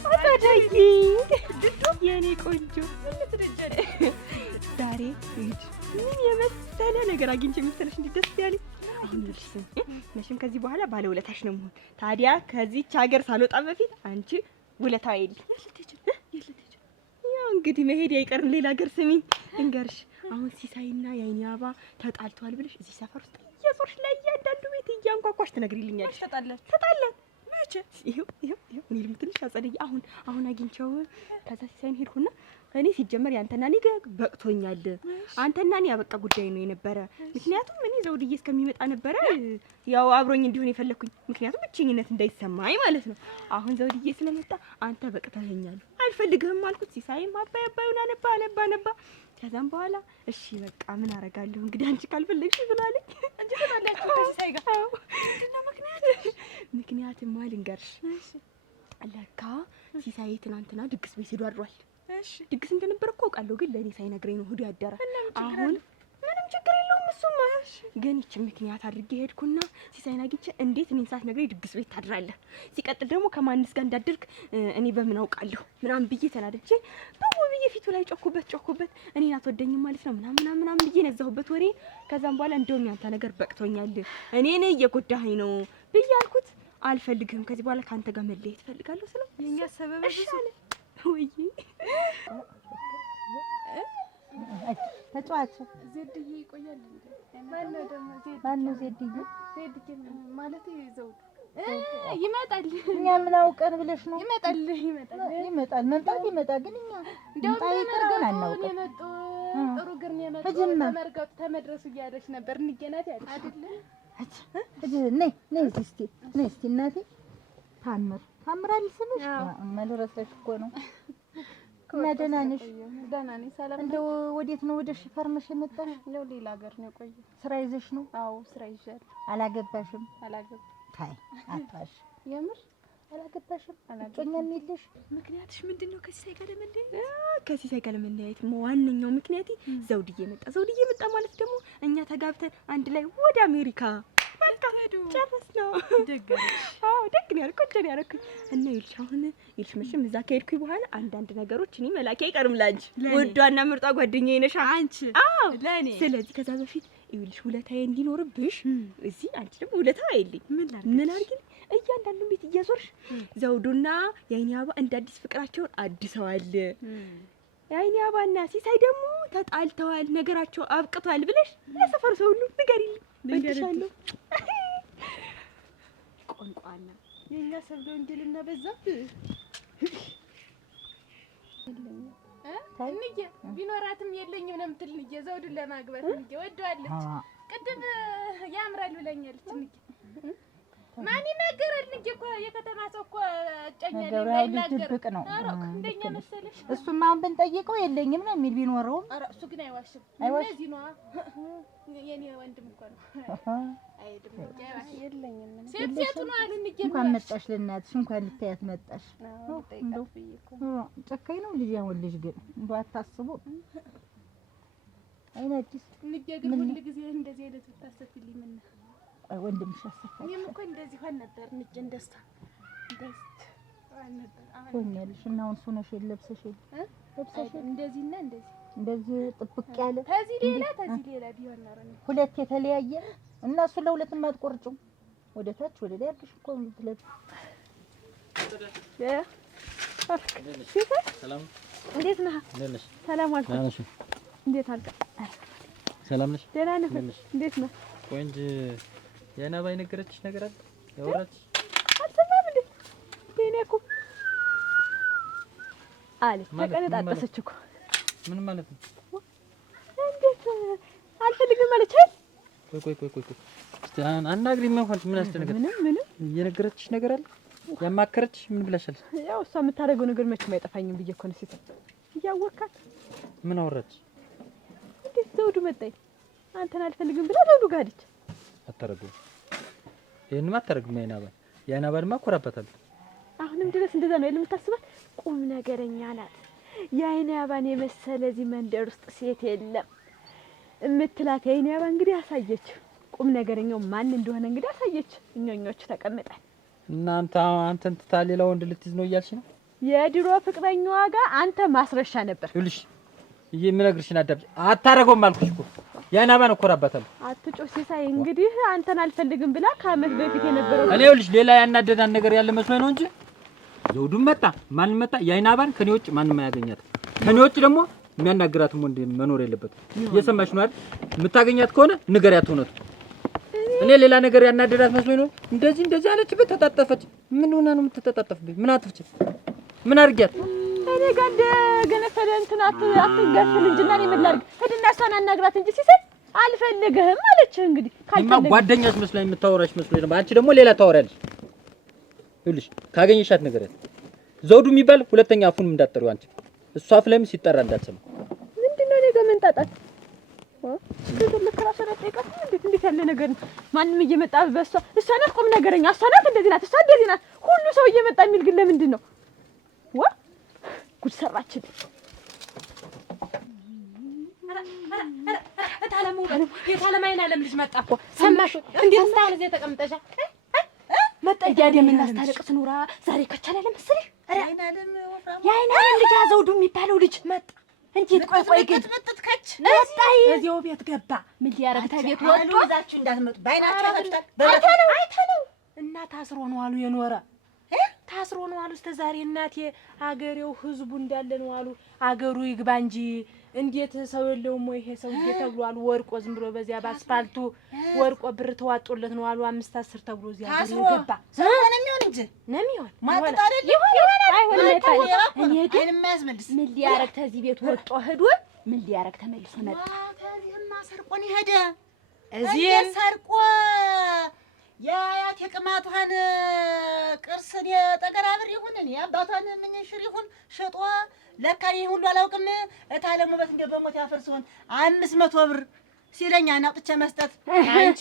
አታዳጊ የኔ ቆንጆ ዛሬ ምን የመሰለ ነገር አግኝቼ መሰለሽ እንዴት ደስ ያለኝ። አሁን ልጅስም መቼም ከዚህ በኋላ ባለውለታሽ ነው የምሆን። ታዲያ ከዚህች ሀገር ሳልወጣ በፊት አንቺ ውለታ የለኝ። ያው እንግዲህ መሄድ አይቀርም ሌላ ሀገር። ስሚኝ እንገርሽ አሁን ሲሳይና የአይኔ አበባ ተጣልተዋል ብለሽ እዚህ ሰፈር ውስጥ እየዞርሽ ላይ እያንዳንዱ ቤት እያንኳኳሽ ትነግሪልኛለሽ። ተጣላን መቼ? ይኸው እኔ ትንሽ አጸደይ አሁን አግኝቼው ከዛ ሲሳይን ሄድኩና እኔ ሲጀመር ያንተና እኔ በቅቶኛል። አንተና እኔ ያበቃ ጉዳይ ነው የነበረ። ምክንያቱም እኔ ዘውድዬ እስከሚመጣ ነበረ ያው አብሮኝ እንዲሆን የፈለኩኝ፣ ምክንያቱም ብቸኝነት እንዳይሰማኝ ማለት ነው። አሁን ዘውድዬ ስለመጣ አንተ በቅተኸኛል፣ አልፈልግህም አልኩት። ሲሳይም አባዩን አነባ። ከዛም በኋላ እሺ በቃ ምን አረጋለሁ እንግዲህ አንቺ ካልፈለግሽ ብላለኝ። አንቺ ተባላችሁ ከሲሳይ ጋር ምክንያቱም ልንገርሽ፣ ለካ ሲሳይ ትናንትና ድግስ ቤት ሄዶ አድሯል። ድግስ እንደነበረ እኮ አውቃለሁ፣ ግን ለእኔ ሳይነግረኝ ነው ሄዶ ያደረ። አሁን ምንም ችግር የለውም እሱማ። ግን ይቺ ምክንያት አድርጌ ሄድኩና ሲሳይን አግኝቼ እንዴት እኔን ሳትነግረኝ ድግስ ቤት ታድራለህ? ሲቀጥል ደግሞ ከማንስ ጋር እንዳደርግ እኔ በምን አውቃለሁ ምናምን ብዬ ተናደጄ ብዬ ፊቱ ላይ ጮኩበት። እኔን አትወደኝም ማለት ነው ምናምን ብዬ ነዛሁበት ወሬ። ከዛም በኋላ እንደውም ያንተ ነገር በቅቶኛል፣ እኔን እየጎዳኸኝ ነው ብዬ አልኩት። አልፈልግህም፣ ከዚህ በኋላ ከአንተ ጋር መለየት እፈልጋለሁ ስለው የእኛ ሰበብ ይሻለ ወይ ተጫዋች ዜድዬ ይቆያል እንዴ? ማነው ዜድዬ? ዜድዬ ማለት ዘውዱ ይመጣል። እኛ ምን አውቀን ብለሽ ነው? ይመጣል። መምጣት ይመጣ፣ ግን እኛ እንጣይቀርገን አናውቅም። የመጡ ጥሩ ግር ነው የመጡ ተመርገጡ ተመድረሱ እያለች ነበር። እንገናት ያለሽ አይደል? ነይ እስቲ እናቴ። ታምራል ስምሽ? መልረሰሽ እኮ ነው። እና ደህና ነሽ? ደህና ነኝ። ሰላም። እንደው ወዴት ነው ወደ ፈርመሽ የመጣሽ? ነው ሌላ ሀገር ነው የቆየው። ስራ ይዘሽ ነው? አዎ ስራ ይዣለሁ። አላገባሽም? አላገባም። ታይ አታሽ። የምር አላገባሽም? እጮኛም የለሽ? ምክንያትሽ ምንድነው? ከሲሳይ ጋር ለመለያየት? ከሲሳይ ጋር ለመለያየት ዋነኛው ምክንያቴ ዘውድዬ መጣ ማለት ደግሞ እኛ ተጋብተን አንድ ላይ ወደ አሜሪካ በቃ ጨረስ ነው። ደግ ነው ያልኩኝ እና ይልሽ አሁን መቼም እዛ ከሄድኩኝ በኋላ አንዳንድ ነገሮች እኔ መላኪ አይቀርም ላንቺ ውዷና ምርጧ ጓደኛዬ ነሽ አንቺ። አዎ ለኔ። ስለዚህ ከዛ በፊት ይልሽ ውለታዬ እንዲኖርብሽ እዚህ አንቺ ደግሞ ውለታ አይልኝ ምን አድርጊ እያንዳንዱ ቤት እየዞርሽ ዘውዱና የአይኔ አበባ እንደ አዲስ ፍቅራቸውን አድሰዋል፣ የአይኔ አበባና ሲሳይ ደግሞ ተጣልተዋል፣ ነገራቸው አብቅቷል ብለሽ ለሰፈሩ ሰው ሁሉ ንገሪልኝ። ወድሻለሁ። ቆንቋና የኛ ሰብለ ወንጀልና በዛብህ እንዬ ቢኖራትም የለኝም ነው የምትል እንዬ ዘውዱን ለማግባት እንዬ ወደዋለች። ቅድም ያምራል ብለኛለች እንዬ። ማን ይናገራል እንዬ? እኮ የከተማ ሰው እኮ እጨኛለሁ አይናገር ድብቅ ነው እንደኛ መሰለሽ። እሱማ አሁን ብንጠይቀው የለኝም ነው የሚል ቢኖረውም፣ ኧረ እሱ ግን አይዋሽም። እነዚህ ነው የኔ ወንድም እኮ ነው። አይደለም የለኝም ሴቱ ነው አሉ እንዬ። እንኳን መጣሽ ለእናትሽ፣ እንኳን ልታያት መጣሽ። ጨካኝ ነው ልጅ። አሁን ልጅ ግን እንደው አታስቡ። አይን አዲስ እንገግል ሁሉ ጊዜ እንደዚህ አይነት ተታሰፍልኝ ምን ወንድምሽ አሰፋኝ። እኔም እኮ እንደዚህ ሆነ ነበር ንጭ እንደስታ እንደዚህ ሆኛለሽ እና አሁን ሱነሽ ለብሰሽ እንደዚህና እንደዚህ ጥብቅ ያለ ከዚህ ሌላ ቢሆን ነው ሁለት የተለያየ እና እሱ ለሁለት ማትቆርጭው ወደ ታች ወደ ላይ አድርገሽ እኮ ምትለብ ሰላም እንዴት ነህ? ሰላም አልኩ። እንዴት አልክ? ሰላም ነሽ? ደህና ነህ? እንዴት ነህ? ቆንጆ የአይናባ የነገረችሽ ነገር አለ? ያወራች አልሰማም እንዴ? እኔ እኮ አለች ተቀነጣጠሰች እኮ። ምን ማለት ነው? እንዴት አልፈልግም አለች? ቆይ አናግሪኝ። ምን አስደነገጠሽ? ምንም የነገረችሽ ነገር አለ? ያማከረችሽ ምን ብላሻል? ያው እሷ የምታደርገው ነገር መቼም አይጠፋኝም ብዬሽ እኮ ነው። ሲት እያወካት ምን አወራች? እንዴት ዘውዱ መጣኝ አንተን አልፈልግም ብላ ዘውዱ ጋር ሄደች። አታረጉም። ይሄንማ አታረጉም። የአይናባንማ እኮራባታለሁ። አሁንም ድረስ እንደዛ ነው የምታስባት። ቁም ነገረኛ ናት። የአይናባን የመሰለ እዚህ መንደር ውስጥ ሴት የለም እምትላት የአይናባ እንግዲህ አሳየች። ቁም ነገረኛው ማን እንደሆነ እንግዲህ አሳየች። እኛኞች ተቀምጠን አንተን ትታ ሌላ ወንድ ልትይዝ ነው እያልሽ ነው? የድሮ ፍቅረኛዋ ጋር አንተ ማስረሻ ነበር። ይኸውልሽ የምነግርሽን አዳምጪ። አታረገውም አልኩሽ እኮ የአይናባን እኮራባታለሁ። አትጮህ ሲሳይ። እንግዲህ አንተን አልፈልግም ብላ ከዓመት በፊት የነበረው እኔ ይኸውልሽ ሌላ ያናደዳን ነገር ያለ መስሎኝ ነው እንጂ ዘውዱም መጣ ማንም መጣ የአይናባን ከኔ ውጭ ማንም አያገኛትም። ከኔ ውጭ ደግሞ የሚያናግራትም ወንድ መኖር የለበትም። እየሰማሽ ነው አይደል? የምታገኛት ከሆነ ንገሪያት እውነቱ። እኔ ሌላ ነገር ያናደዳት መስሎኝ ነው። እንደዚህ አለችበት፣ ተጣጣፈች። ምን ሆና ነው የምትተጣጣፍብኝ? ምን አጥፍቼ ምን አድርጊያት? እኔ ጋር እንደገነፈለ እንትን አትገፍል እንጂ እና እኔ ምን ላድርግ? ሂድና እሷን አናግራት እንጂ ሲሰጥ አልፈልግህም አለች። እንግዲህ ካልፈልግ ጓደኛሽ መስሎኝ የምታወራሽ መስሎኝ ነው። አንቺ ደግሞ ሌላ ታወሪያለሽ። ይኸውልሽ ካገኘሻት ንገሪያት። ዘውዱ የሚባል ሁለተኛ አፉን እንዳትጠሪው አንቺ። እሷ አፍ ላይም ሲጠራ እንዳትሰማ። ምንድነው እኔ ጋር መንጣጣት? እንዴት ያለ ነገር ነው? ማንም እየመጣ በእሷ እሷ ናት ቁም ነገረኛ፣ እሷ ናት እንደዚህ ናት፣ እሷ እንደዚህ ናት። ሁሉ ሰው እየመጣ የሚል ግን ለምንድን ነው? ጉድ ሰራችን። የታለማይና ለም ልጅ መጣ እኮ ሰማሽ? እንዴት እስካሁን እዚህ ተቀምጠሻ? መጣ እያደ የምናስታለቅስ ኑራ ዛሬ ከቻለ ለምስልሽ የአይናለም ልጅ ዘውዱ የሚባለው ልጅ መጣ። እንዴት ቆይ ግን መጥተከች መጣይ እዚያው ቤት ገባ። ምን ሊያረግ ተቤት ወጥቶ እዛችሁ እንዳትመጡ ባይናችሁ አይተነው እና ታስሮ ነው አሉ የኖረ ታስሮ ነው አሉ እስከ ዛሬ። እናቴ አገሬው ህዝቡ እንዳለ ነው አሉ። አገሩ ይግባ እንጂ እንዴት ሰው የለውም ወይ ይሄ ሰውዬ ተብሏል። ወርቆ ዝም ብሎ በዚያ ባስፋልቱ ወርቆ ብር ተዋጦለት ነው አሉ 5-10 ተብሎ እዚያ አገሬው ገባ። ሰውን የሚሆን እንጂ ነው የሚሆን ማጣጣ አይደለም እኔ ግን ምን ሊያረግ ተዚህ ቤት ወጥቶ ሄዶ ምን ሊያረግ ተመልሶ መጣ። ከዚህማ ሰርቆን ሄደ። እዚህ ሰርቆ የአያት የቅማቷን ቅርስን የጠገራ ብር ይሁን እኔ አባቷን ምን ሽር ይሁን ሸጦ ለካ ይሄ ሁሉ አላውቅም። እታለሙ በት እንደ በሞት ያፈርሱን 500 ብር ሲለኛ ናጥቼ መስጠት አንቺ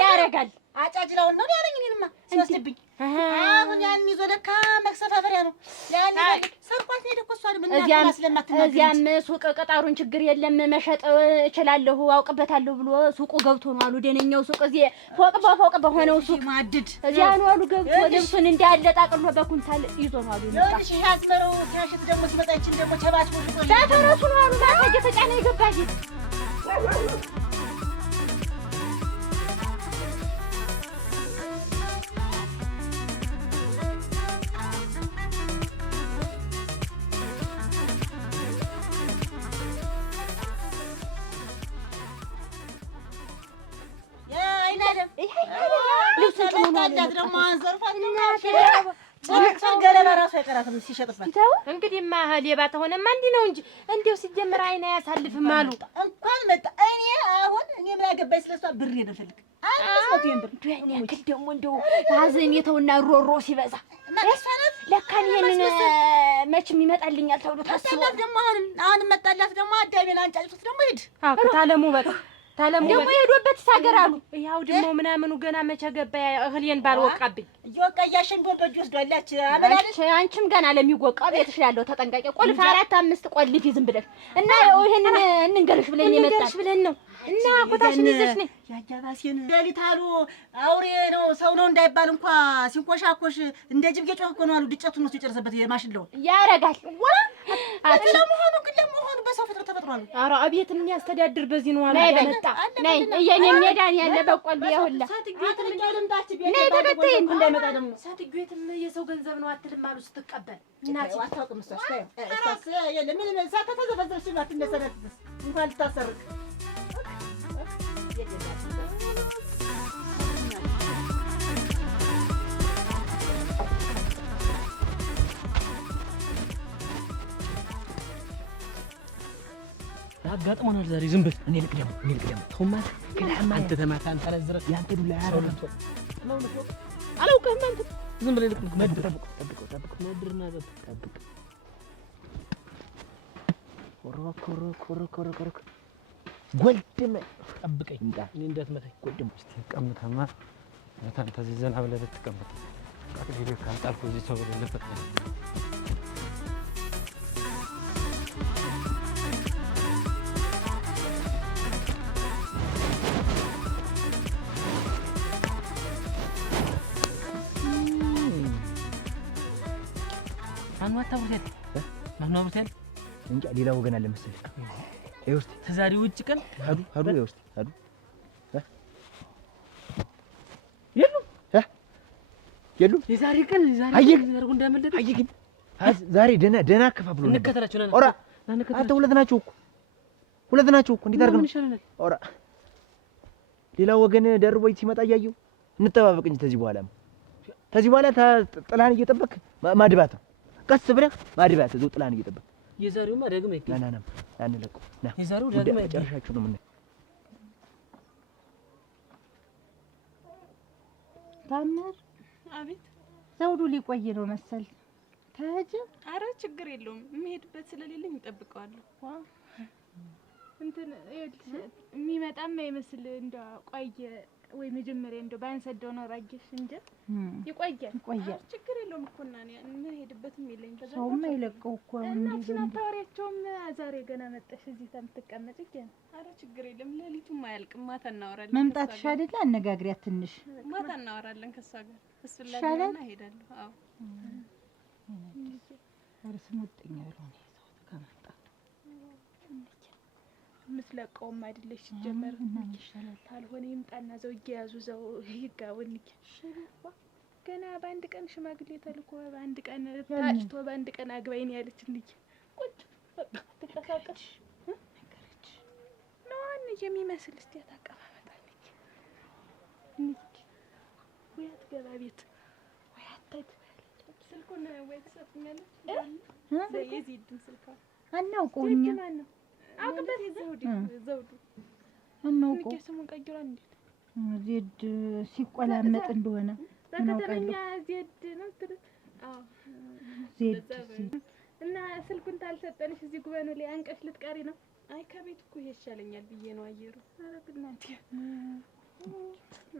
ያረጋል አጫጅላውን ነው ያለኝ። እኔንማ ሲወስድብኝ አሁን ያን ይዞ ለካ መክሰፋፈሪያ ነው ያን ሰርቋት ነው ደኮ እሷን ምን ያክል ስለማትናገር እዚያም ሱቅ ቅጣሩን ችግር የለም መሸጥ እችላለሁ አውቅበታለሁ ብሎ ሱቁ ገብቶ ነው አሉ። ደነኛው ሱቅ እዚህ ፎቅ በሆነው ሱቅ ማድድ እዚያ ነው አሉ። ገብቶ ልብሱን እንዳለ ጣቅሎ በኩንታል ይዞ ነው አሉ። እሺ ያዝመረው ታሽት ደግሞ ሲመጣችን ደግሞ ቸባች ወልቆ ታፈረሱ ነው አሉ። ታከጀ ተጫነ ይገባል። እንግዲህማ ሌባ ተሆነማ እንዲህ ነው እንጂ እንደው ሲጀምር አይና ያሳልፍም አሉ። እንኳን መጣ እኔ አሁን እኔ ምን አገባኝ ስለሷ ብር የደፈልክ 500 ብር ያክል ደግሞ እንደው ሀዘን የተውና ሮሮ ሲበዛ ለካ ይሄንን መቼም ይመጣልኛል ተብሎ ታስቦ ደግሞ አሁን መጣላት ደግሞ አዳሜን አንጫጭቱት ደግሞ ሂድ ከታለሙ በቃ ታለም ደግሞ የሄዶበት ይሳገራሉ። ያው ደግሞ ምናምኑ ገና መቼ ገባ እህሌን ባልወቃብኝ እየወቃ እያሸንጎ በእጅ ወስዷላች አበላለች። አንቺም ገና ለሚወቃው ቤትሽ ያለው ተጠንቀቂ። ቆልፍ 4 5 ቆልፊ ዝም ብለሽ እና ይሄንን እንንገርሽ ብለን የመጣሽ ብለን ነው እና ኮታሽን ይዘሽ ነኝ ያጃባሲን ሌሊታሉ አውሬ ነው ሰው ነው እንዳይባል እንኳን ሲንኮሻኮሽ እንደ ጅብ ጌጮ እኮ ነው አሉ። ድጨቱን ነው ሲጨርሰበት የማሽለው ያረጋል። ለመሆኑ ግን ለመሆኑ በሰው ፍጥረት ተፈጥሯል። ኧረ አቤት ምን ያስተዳድር በዚህ ነው አላ ያመጣ ነይ እየኔ ሜዳን ያለ በቆል ያውላ ሳትግቤት ልምጣች ቤት ነይ ተከተይ እንዳይመጣ ደግሞ ሳትግቤትም የሰው ገንዘብ ነው አትልም አሉ ስትቀበል እናት አታውቅም። እሷስ የለም ምን ሳትተዘፈዘሽ አትነሰረት እንኳን ልታሰርቅ አጋጥሞናል ዛሬ። ዝም ብለህ እኔ ልቅደም ተውማ አንተ ተማታ አንተ አላዘረፍ ያንተ ዱላ ያረጋል አላውቅም። አንተ ዝም ብለህ ልቅ መድር ጠብቅ መድርና ጠብቅ ኮሮ ጎልድም ጠብቀኝ እንጣ እኔ እንዳትመታኝ ጎልድም እስቲ ቀምተማ አንተ እዚህ ዘና ብለህ ልትቀመጥ ቃል ካልጣልኩ እዚህ ሰው የሌለበት ነው። ማን ነው ብታይ እንጃ ሌላ ወገን አለ መሰለኝ። ይውስቲ ተዛሪ ውጭ ቀን ሀዱ ይውስቲ ሀዱ የሉም የዛሬ ቀን ዛሬ አየህ ዘርጉ እንዳመለጠ አየህ ግን ዛሬ ደና አከፋፍሎ ነው እንከተላቸው ነን። ኦራ አንተ ሁለት ናቸው እኮ እንዴት አድርገን ይሻለናል? ኦራ ሌላ ወገን ደርቦኝ ሲመጣ እያየሁ እንጠባበቅ እንጂ ተዚህ በኋላ ጥላህን እየጠበቅ ማድባት ነው። ቀስ ብለህ ማድባት እዛው ጥላህን እየጠበቅ የዛሬውማ ደግመህ ይገኛል። ና አንለቀው ና የዛሬው ደግመህ ጨርሻችሁ ነው ምን ታምር አቤት ዘውዱ ሊቆይ ነው መሰል ተሄጂ። አረ ችግር የለውም የምሄድበት ስለሌለኝ እጠብቀዋለሁ። ዋው እንትን የሚመጣም አይመስል እንደ ቆየ ወይ መጀመሪያ እንደው ባንሰደው ነው ራጌሽ እንጂ ይቆያል። ችግር የለውም እኮ እና የምሄድበትም የለኝ። ሰውም አይለቀው እኮ እናችን አታወሪያቸውም። ዛሬ ገና መጣሽ እዚህ ተምትቀመጭ ግን አረ ችግር የለም ሌሊቱም አያልቅም። ማታ እናወራለን። መምጣትሽ አይደለ አነጋግሪያት ትንሽ ማታ እናወራለን ከሷ ጋር እሱን ላገናና እሄዳለሁ። አዎ አርስ መጥኛ ያለው ነው ከመጣ ምትለቀውም አይደለሽ ጀመር ይሻላል። ካልሆነ ይምጣና ዘው እየያዙ ዘው ይጋውን ገና በአንድ ቀን ሽማግሌ ተልኮ በአንድ ቀን ታጭቶ በአንድ ቀን አግባይን ያለች ልጅ ቁጭ ተቀሳቀሽ ነገረች ነው የሚመስል እስቲ ታቀማመጣለች እንዴ ወይ አትገባ ቤት ወይ አትሄድ ስልኩን ወይ ትሰጥኛለች የዚህን ስልካ አናውቀው እኛ ማን ነው አውቅበት ዘውዱ አናውቀው ስሙን ቀይሯል። እንዴት ዜድ ሲቆላመጥ እንደሆነ በከተመኛ ዜድ ነው ትልት? አዎ ዜድ እና ስልኩን ታልሰጠንሽ እዚህ ጉበኑ ላይ አንቀሽ ልትቀሪ ነው? አይ ከቤት እኮ ይሻለኛል ብዬ ነው አየሩ። ኧረ ብናት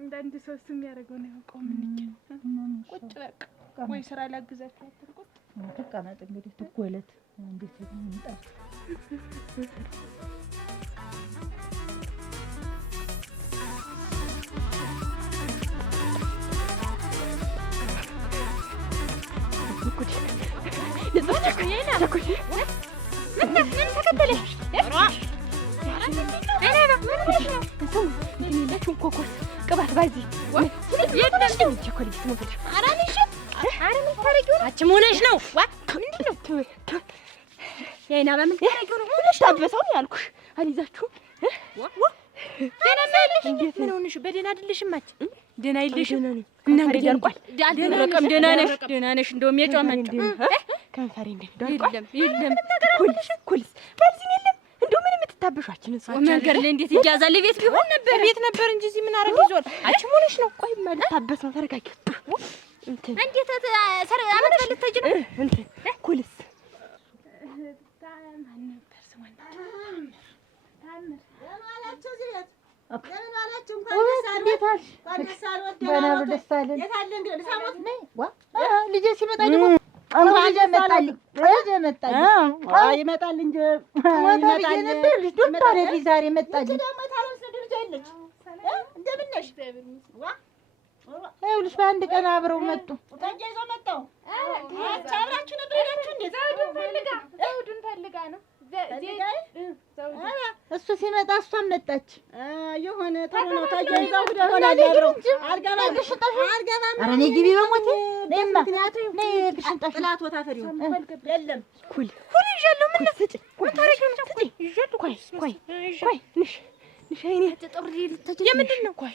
እንዳንድ ሰው የሚያደርገው ነው ያውቀው። ምን ቁጭ በቃ ወይ ስራ ላግዛችሁ አትልቁት። ተቀመጥ እንግዲህ ትጎለት እንዴት ይምጣ ቅባት ባዚህ ሆነሽ ነው የአይና በምን ታረጊው ነው ሆነሽ ታበሰው ያልኩሽ አልይዛችሁም እንዴት ምን ሆነሽ በደህና አይደለሽም አንቺ ደህና አይደለሽም እና እንግዲህ ያልቋል አልደረቀም ደህና ነሽ እንደውም የጮመን ከንፈሬ እንደው የለም ኩልስ በዚህ የለም እንደው ምን የምትታበሻችን እሱ መንገድ ላይ እንዴት ይጃዛል ቤት ቢሆን ነበር ቤት ነበር እንጂ እዚህ ምን አረግ ይዟል አንቺ ሆነሽ ነው ቆይ ማለት ነው ተረጋጊ እንትን እንዴት ሰር አመት በልተጅ ነው እንትን ኩልስ ለምን አላችሁ? እንኳን ደስ አለ። እንዴት አልሽ? እንኳን ደስ አለ። በናሩ ደስ አለን። የት አለ እንግዲህ ልሳሞት ነይ ዋ ልጄ ሲመጣ ደግሞ ልጄ መጣልኝ። ልጄ መጣልኝ። ይመጣል እንጂ ይመጣል ነበር። ልጅ ዶክተር አይደል ዛሬ መጣልኝ። ደግሞ ታረስ ልጅ አይለች እንደምን ነሽ? ዋ ይኸውልሽ በአንድ ቀን አብረው መጡ። ተያይዘው መጣው። አብራችሁ ነበር ሄዳችሁ እንዴ? ዘውዱን ፈልጋ ነው። እሱ ሲመጣ እሷም መጣች። የሆነ ተሎ ነው ተያይዘው ሆናል አብረው አልገባም። ኧረ እኔ ግቢ በሞቴ ነይማ ነይ ግሽንጣሽ ጥላት ወታ ፈሪው የለም ኩል ይዣለሁ። ምን ነፍጭ ምን ታሪክ ነው? ይዣለሁ። ቆይ ንሽ አይኔ የምንድን ነው? ቆይ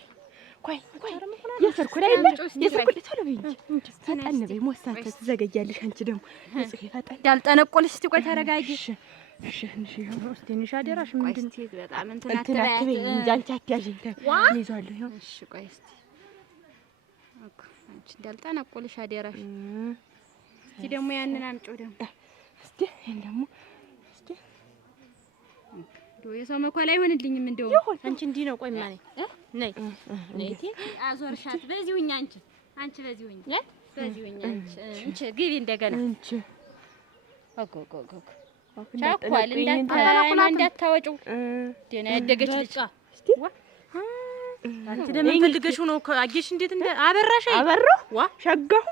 የሰርኩ ላይ የሰርኩ ላይ ቶሎ በይ እንጂ ፈጠን በይ። ሞሳተ ትዘገያለሽ አንቺ ደግሞ ፈጠን ያልጠነቆልሽ። እስቲ ቆይ ተረጋጊ። እሺ እስቲ ንሽ አደራሽ ምንድን በጣም እንትን አትበይ እንጂ አንቺ አትያዥኝ። ይዟለሁ። እሺ ቆይ እስቲ አንቺ እንዳልጠነቆልሽ አደራሽ። እስቲ ደግሞ ያንን አምጪው ደግሞ እስቲ ይሄን ደግሞ እስቲ የሰው መኳል አይሆንልኝም። እንደው አንቺ እንዲህ ነው። ቆይ ማኔ ነይ ነይቲ አዞርሻት። በዚሁኛ አንቺ በዚሁኛ በዚሁኛ አንቺ ግቢ እንደገና አንቺ አጎጎጎ ቻኳል እንዳታወጪው ደህና ያደገች ልጅ እስቲ አንቺ ደግሞ ፈልገሽው ነው አጌሽ? እንዴት እንደ አበራሽ አበራው ዋ ሸጋሁ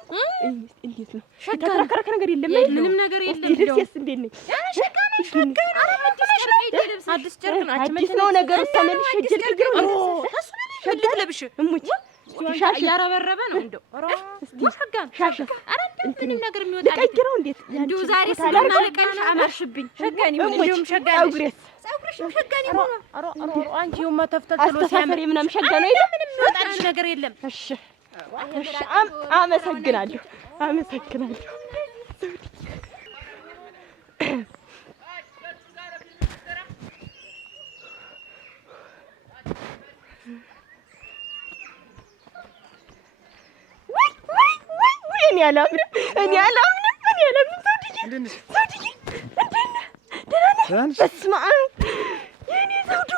እንዴት ነው? ተከራከረ ነገር የለም። ምንም ነገር የለም። እንደው እንዴት ነኝ? ሸጋ አዲስ ጨርቅ ነው። አዲስ ነው ነገር ተመልሽ ጀልቅ ነው ሸጋ ለብሽ እሙች ሻሽ ያረበረበ ነው። እንደው እስቲ ሸጋ ሻሽ አረ ምንም ነገር የሚወጣ ነው። እንዴት እንደው ዛሬ ስለማለቀሽ አማርሽብኝ። ሸጋኒ ምን እንደውም ሸጋኒ ጸጉርሽ ሸጋኒ ሆኖ አሮ አንቺው ማተፍተልተሎ ሲያምር ምንም ሸጋ ነው። ምንም የሚወጣልሽ ነገር የለም። እሺ አመሰግናለሁ። እኔ አላምንም። ዘውድዬ ደህና ነህ? በስመ አብ የእኔ ዘውዱ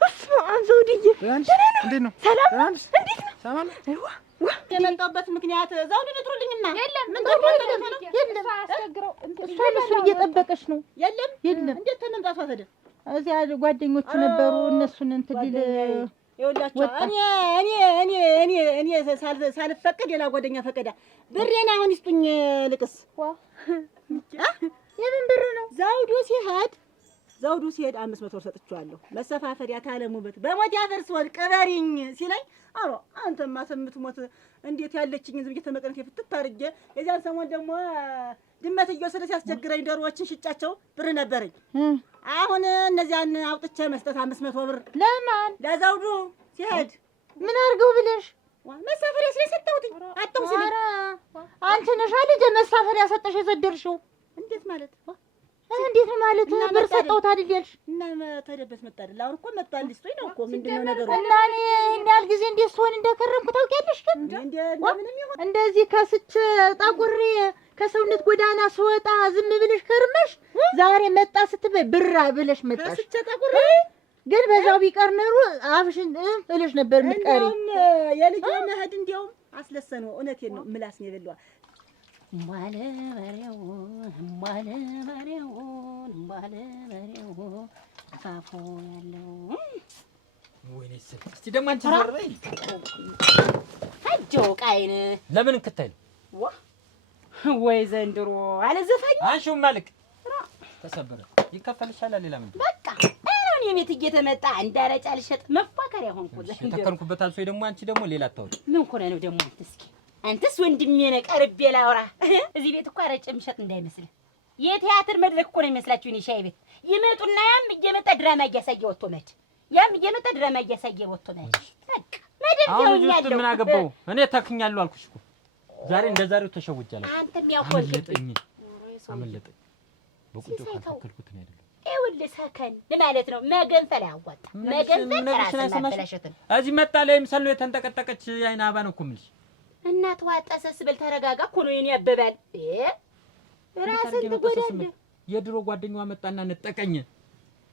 በስመ አብ ዘውድዬ እንዴት ነው? ሰላም እንዴት ነው? ሰላም የመጣሁበት ምክንያት ዘውዱን እጥሩልኝማ። የለም ምን የለም አስቸግረው እሷ እሱን እየጠበቀች ነው። የለም እንዴት ተመምጣቷ ታደ እዚያ ጓደኞቹ ነበሩ። እነሱን እንትን ሊል ይኸውላችሁ እኔ ሳልፈቀድ ሌላ ጓደኛ ፈቀዳ። ብሬን አሁን ይስጡኝ ልቅስ። የምን ብር ነው? ዘውዱ ሲሄድ 500 ብር ሰጥቼዋለሁ። መሰፋፈሪያ ታለሙበት በሞት ያፈርሰዋል ቅበሪኝ ሲለኝ አሮ አንተማ ሰምትሞት እንዴት ያለችኝ ዝም እየተመቀነት የፍትት አድርጌ የዚያን ሰሞን ደግሞ ድመት እየወሰደ ሲያስቸግረኝ ዶሮዎችን ሽጫቸው ብር ነበረኝ። አሁን እነዚያን አውጥቼ መስጠት 500 ብር ለማን? ለዘውዱ ሲሄድ ምን አድርገው ብለሽ? መሳፈሪያ ስለሰጠሁት አጣው ሲል አንቺ ነሽ ልጅ መሳፈሪያ ሰጠሽ የዘደርሽው? እንዴት ማለት እንዴት ማለት ብር ሰጠሁት አይደል ያልሽ? እና ተደበት መጣ አይደል? አሁን እኮ መጣል ልስቶኝ ነው እኮ ምንድነው ነገሩ? እና እኔ ያህል ጊዜ እንዴት ስሆን እንደከረምኩ ታውቂያለሽ? ግን እንደምንም ይሁን እንደዚህ ከስቼ ጠቁሬ ከሰውነት ጎዳና ስወጣ ዝም ብለሽ ከርመሽ ዛሬ መጣ ስትበይ ብራ ብለሽ መጣሽ። ከስቼ ጠቁሬ ግን በዛው ቢቀር ኖሮ አፍሽን እልሽ ነበር የምትቀሪ። የልጅ መሄድ እንዲያውም አስለሰነው። እውነቴን ነው ምላስ ነው የበላው። እምባለ በሬው ካፎ ያለው ወይኔስ እስቲ ደግሞ አንቺ ዘርበይ አጆ ቃይን ለምን እንክታይ ዋ ወይ ዘንድሮ አለ ዘፋኝ አንሺው ማልክ ተሰበረ ይከፈልሻል። ሌላ ምን በቃ አሁን የቤት እየተመጣ እንዳረጫ ልሸጥ መፋከሪያ ሆንኩ። ተከልኩበት አልፎ ደግሞ አንቺ ደግሞ ሌላ አታውቂ ምን ሆነ ነው ደግሞ እስኪ አንተስ ወንድሜ ነህ ቀርቤ ላውራ። እዚህ ቤት እኮ አረጭ ምሸጥ እንዳይመስል የቲያትር መድረክ እኮ ነው የሚመስላችሁ። እኔ ሻይ ቤት ይመጡና ያም እየመጣ ድራማ እያሳየ ወጥቶ መድ በቃ አሁን ልጅ ምን አገባው? እኔ ተክኛለሁ አልኩሽ እኮ ዛሬ እንደ ዛሬው ተሸውጃለሁ። አንተም ያቆልከኝ አመለጠኝ በቁጭ ተከልኩት ነው አይደል? ይኸውልህ ሰከን ማለት ነው መገንፈል ያዋጣ መገንፈል ራስን ማበላሸት። እዚህ መጣ ላይም ሰሎ የተንጠቀጠቀች አይና አባ ነው እኮ የምልሽ። እናት ዋጣሰስ ብል ተረጋጋ እኮ ነው የኔ አበባል ራስን ትጎዳለህ። የድሮ ጓደኛዋ መጣና ነጠቀኝ።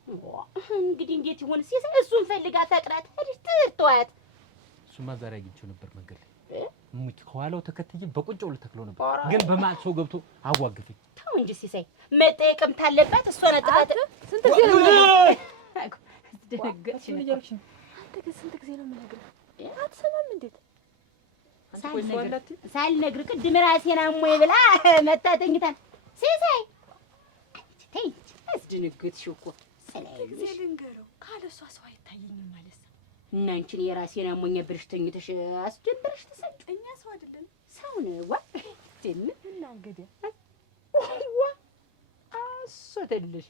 እንግዲህ እንዴት ይሆን ሲሳይ? እሱን ፈልጋ ፈቅራት ሄድሽ ትርቷት። እሱማ ዛሬ አግኝቼው ነበር መንገድ ላይ ሙት ከኋላው ተከትዬ በቁንጮው ልተክለው ነበር፣ ግን በማል ሰው ገብቶ አዋግፈኝ። ተው እንጂ ሲሳይ፣ መጠየቅም ታለባት እሷ ነጥባት። ስንት ጊዜ ነው ደነገጥሽ? አንተ ግን ስንት ጊዜ ነው የምነግርህ? አትሰማም? እንዴት ሳልነግርህ ቅድም ራሴን አሞኝ ብላ መታ ተኝታን። ሲሳይ ተይ አስደነገጥሽ እኮ። ስለዚህ ልንገረው ካለ እሷ ሰው አይታየኝም ማለት ነው። እና አንቺን የራሴን አሞኝ ብለሽ ተኝተሽ አስጀምረሽ ተሰጥ። እኛ ሰው አይደለም ሰው ነው ዋ ደም እና እንግዲህ ዋ አሶተልሽ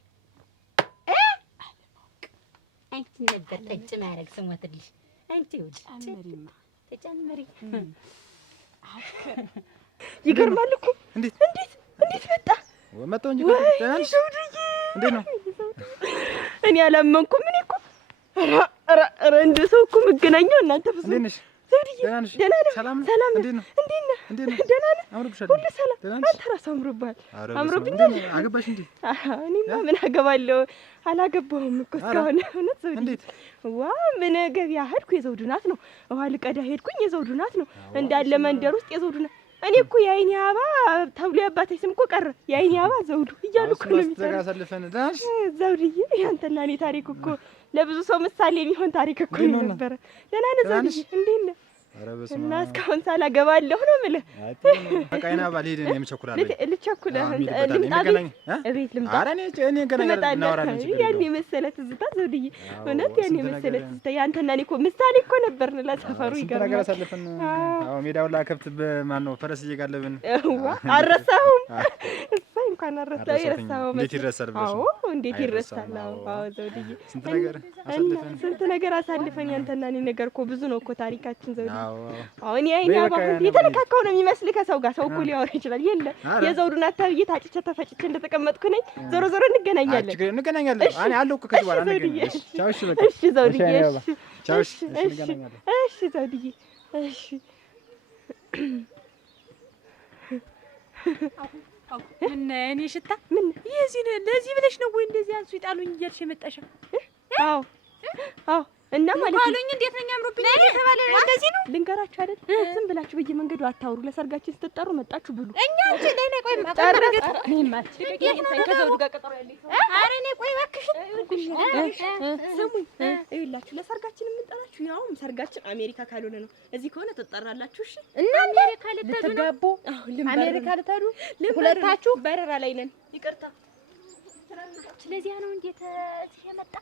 አንቺ ነበር ጠጭ ማረግ ስሞትልሽ። አንቺ ወጭ ጨምሪማ ተጨምሪ። ይገርማል እኮ እንዴት መጣ? መጣው እንጂ ታንሽ እንዴት ነው? እኔ አላመንኩም። እኔ እኮ ኧረ እንደ ሰው እኮ መገናኛው እናንተ ብዙ እንዴት ነሽ? ደህና ነሽ? ሰላም እንዴት ነው? ደህና ነህ? አምሮብሻል። ሁሉ ሰላም። አንተ ራስህ አምሮብሃል። አምሮብኛል። አገባሽ እንዴ? እኔማ ምን አገባለሁ? አላገባሁም እኮ እስካሁን። እውነት ዘውድ እንዴት? ዋ ምን ገበያ ሄድኩ፣ የዘውዱ ናት ነው። ውሃ ልቀዳ ሄድኩኝ፣ የዘውዱ ናት ነው። እንዳለ መንደር ውስጥ የዘውዱ ናት። እኔ እኮ የአይኔ አበባ ተብሎ የአባቴ ስም እኮ ቀረ። የአይኔ አበባ ዘውዱ እያሉ እኮ ነው የሚጠሩት። ዘውድዬ፣ ያንተና እኔ ታሪክ እኮ ለብዙ ሰው ምሳሌ የሚሆን ታሪክ እኮ ነበረ። ደህና ነህ ዘውድዬ? እንዴት ነህ? እና እስካሁን ሳላገባለሁ ነው የምልህ። በቃ አይና ባል ሄደን የምቸኩላለሁ። ልቸኩልህ እቤት ልምጣ? እኔ ገና እናወራለን። ያን የመሰለ ትዝታ ዘውድዬ፣ እውነት ያን የመሰለ ትዝታ። ያንተና እኔ እኮ ምሳሌ እኮ ነበርን ለሰፈሩ። ይገርማል። ነገር አሳልፈን አዎ፣ ሜዳው ላይ ከብት በማን ነው ፈረስ እየጋለብን። አረሳሁም እሰይ፣ እንኳን አረሳሁ። የረሳኸው እንዴት ይረሳል ብለሽ? አዎ፣ እንዴት ይረሳል? አዎ ዘውድዬ፣ ስንት ነገር አሳልፈን ያንተና እኔ ነገር እኮ ብዙ ነው እኮ ታሪካችን ዘውድዬ። አሁን የአይኔ አበባ የተነካካው ነው የሚመስልህ ከሰው ጋር። ሰው እኮ ሊያወራ ይችላል። የለም የዘውዱን አታብዬ ታጭቼ ተፈጭቼ እንደተቀመጥኩ ነኝ። ዞሮ ዞሮ እንገናኛለን። እኔ አለሁ እኮ ከዚህ በኋላ እንገናኛለን። ቻው። እሺ በቃ እሺ ዘውድዬ፣ ቻው። እሺ እንገናኛለን። እሺ ዘውድዬ፣ እሺ ምን እኔ ሽታ ምን የዚህ ለዚህ ብለሽ ነው ወይ እንደዚህ አንሱ ይጣሉኝ እያልሽ የመጣሽው? አዎ እና ማለት ነው አሉኝ። እንዴት ነኝ አምሮብኝ ተባለ። እንደዚህ ነው ልንገራችሁ አይደል? ዝም ብላችሁ በየመንገዱ አታውሩ። ለሰርጋችን ስትጠሩ መጣችሁ ብሉ። እኛ አንቺ ላይ ነይ ቆይ ከዘውዱ ጋር ቀጠሮ ያለኝ ሰው ኧረ እኔ ቆይ እባክሽ ስሙኝ፣ ይኸውላችሁ ለሰርጋችን የምንጠራችሁ ያውም ሰርጋችን አሜሪካ ካልሆነ ነው። እዚህ ከሆነ ትጠራላችሁ። እሺ እና አሜሪካ ልትጋቡ? አሜሪካ ልትሄዱ ሁለታችሁ በረራ ላይ ነን። ይቅርታ ስለዚህ ነው እንዴት እዚህ የመጣ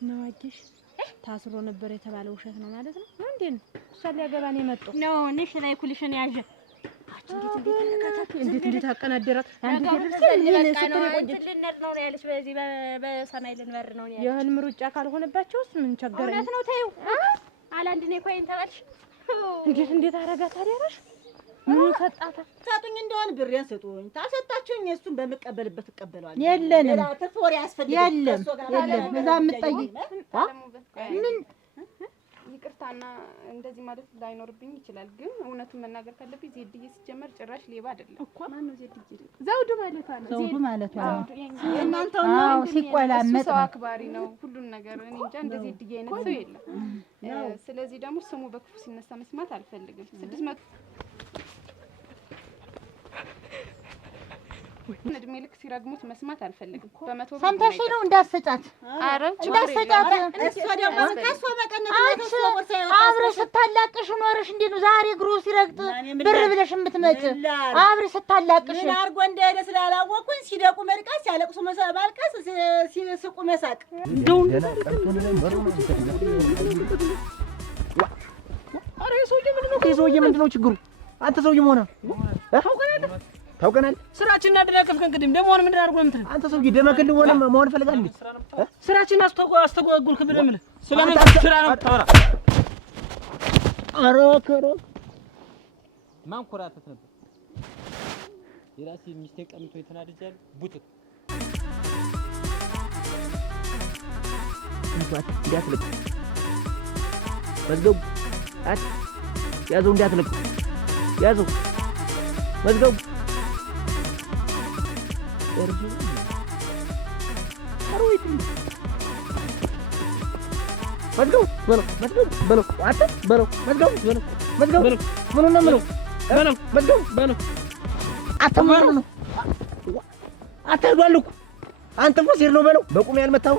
ነው አዲስ ታስሮ ነበር የተባለው ውሸት ነው ማለት ነው? እንዴ ነው እሷ ሊያገባ ነው የመጣው? ነው ነሽ ላይ ኩልሽን ያዥ። እንዴት አቀናደራት? አንዴ ልንር ነው ያለች። በዚህ በሰማይ ልንበር ነው ያለች። የህልም ሩጫ ካልሆነባቸውስ ምን ቸገረኝ? እውነት ነው። ተይው አላንድ ነው ኮይን ተባልሽ። እንዴት አረጋት ታዲያራሽ? ምን ሰጣታ? ሰጡኝ እንደሆነ ብሬን ስጡኝ። ታሰጣችሁኝ እሱን በመቀበልበት እቀበለዋለሁ። የለንም ተፎሪ ያስፈልግ የለም እዛ የምትጠይቅ ምን ይቅርታና እንደዚህ ማለት ላይኖርብኝ ይችላል። ግን እውነቱን መናገር ካለብኝ ዜድዬ ሲጀመር ጭራሽ ሌባ አይደለም እኮ። ማን ነው ዜድዬ? ዘውዱ ማለት ነው። ዘውዱ ማለት ነው። እናንተው ነው ሲቆላመጥ ሰው አክባሪ ነው ሁሉን ነገር። እኔ እንጃ እንደ ዜድዬ አይነት ሰው የለም። ስለዚህ ደግሞ ስሙ በክፉ ሲነሳ መስማት አልፈልግም። 600 እድሜ ልክ ሲረግሙት መስማት አልፈልግም። በመቶ ሰምተሽ ነው እንዳሰጫት? ኧረ እንዳሰጫት እሷ ደግሞ ከሷ መቀነት አብረሽ ስታላቅሽ ኖረሽ እንዴት ነው ዛሬ እግሩ ሲረግጥ ብር ብለሽ የምትመጭ? አብረሽ ስታላቅሽ ምን አድርጎ እንደሄደ ስላላወቅኩኝ ሲደቁ መልቀስ፣ ሲያለቅሱ ማልቀስ፣ ሲስቁ መሳቅ። ኧረ ሰውዬ ምንድን ነው ችግሩ? አንተ ሰውዬ መሆነ ታውቀናል። ስራችንን አደናቀፍከን። እንግዲህ ደግሞ ሆነ ምንድን አድርጎ የምትል አንተ ሰውዬ ደመክል ሆነ መሆን ፈልጋል እንዴ? ስራችንን አስተጓጉልክ ብለህ የምልህ ስለምን ስራ ነው ታወራ? ኧረ ከሮ ማንኮራተት ነበር። የራሴ ሚስቴ ቀምቶ የተናደጃል ቡጥት እንዲያትልቅ መዝገቡ ያዘው፣ እንዲያትልቅ ያዘው መዝገቡ መዝገቡ በለው መዝገቡ በለው አንተ በለው መዝገቡ በለው መዝገቡ ምን ነው በለው መዝገቡ በለው አተማሩ ነው አተጓልኩ አንተ ፎሲር ነው በለው በቁም ያልመታው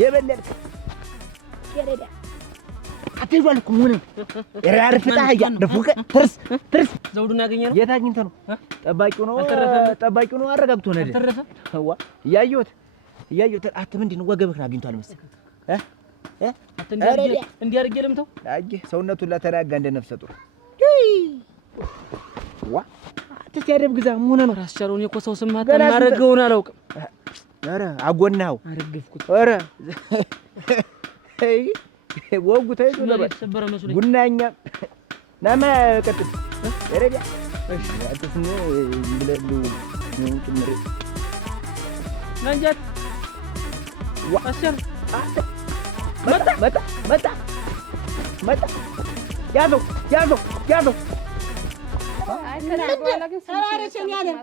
የበለልክ የረዳ አተጓልኩ ምን እራርፍ ታያ ደፉከ ትርስ ዘውዱን ያገኘነው የት አግኝተህ ነው? ጠባቂው ነው አረጋግቶ ነው አይደል? አተረፈ ዋ እያየሁት አተ ምንድን ነው ወገብህን አግኝቷል መሰለህ እንዲህ አድርጌ ልምተው አየህ ሰውነቱን ለተናጋ እንደ ነፍሰ ጡር ዋ አትሲያደብ ግዛ ምን ነው ራስቻለውን እኮ ሰው ስማታ ማረገውን አላውቅም። ኧረ አጎናው አረገፍኩት። ኧረ ወጉ ተይዞ ነበር ሰበረ መስሎኝ ጉናኛ ናማ ቀጥል ረዲያ እሺ አጥፍነ ብለሉ ነው ጭምር ናንጃት ዋሰር መጣ ያዘው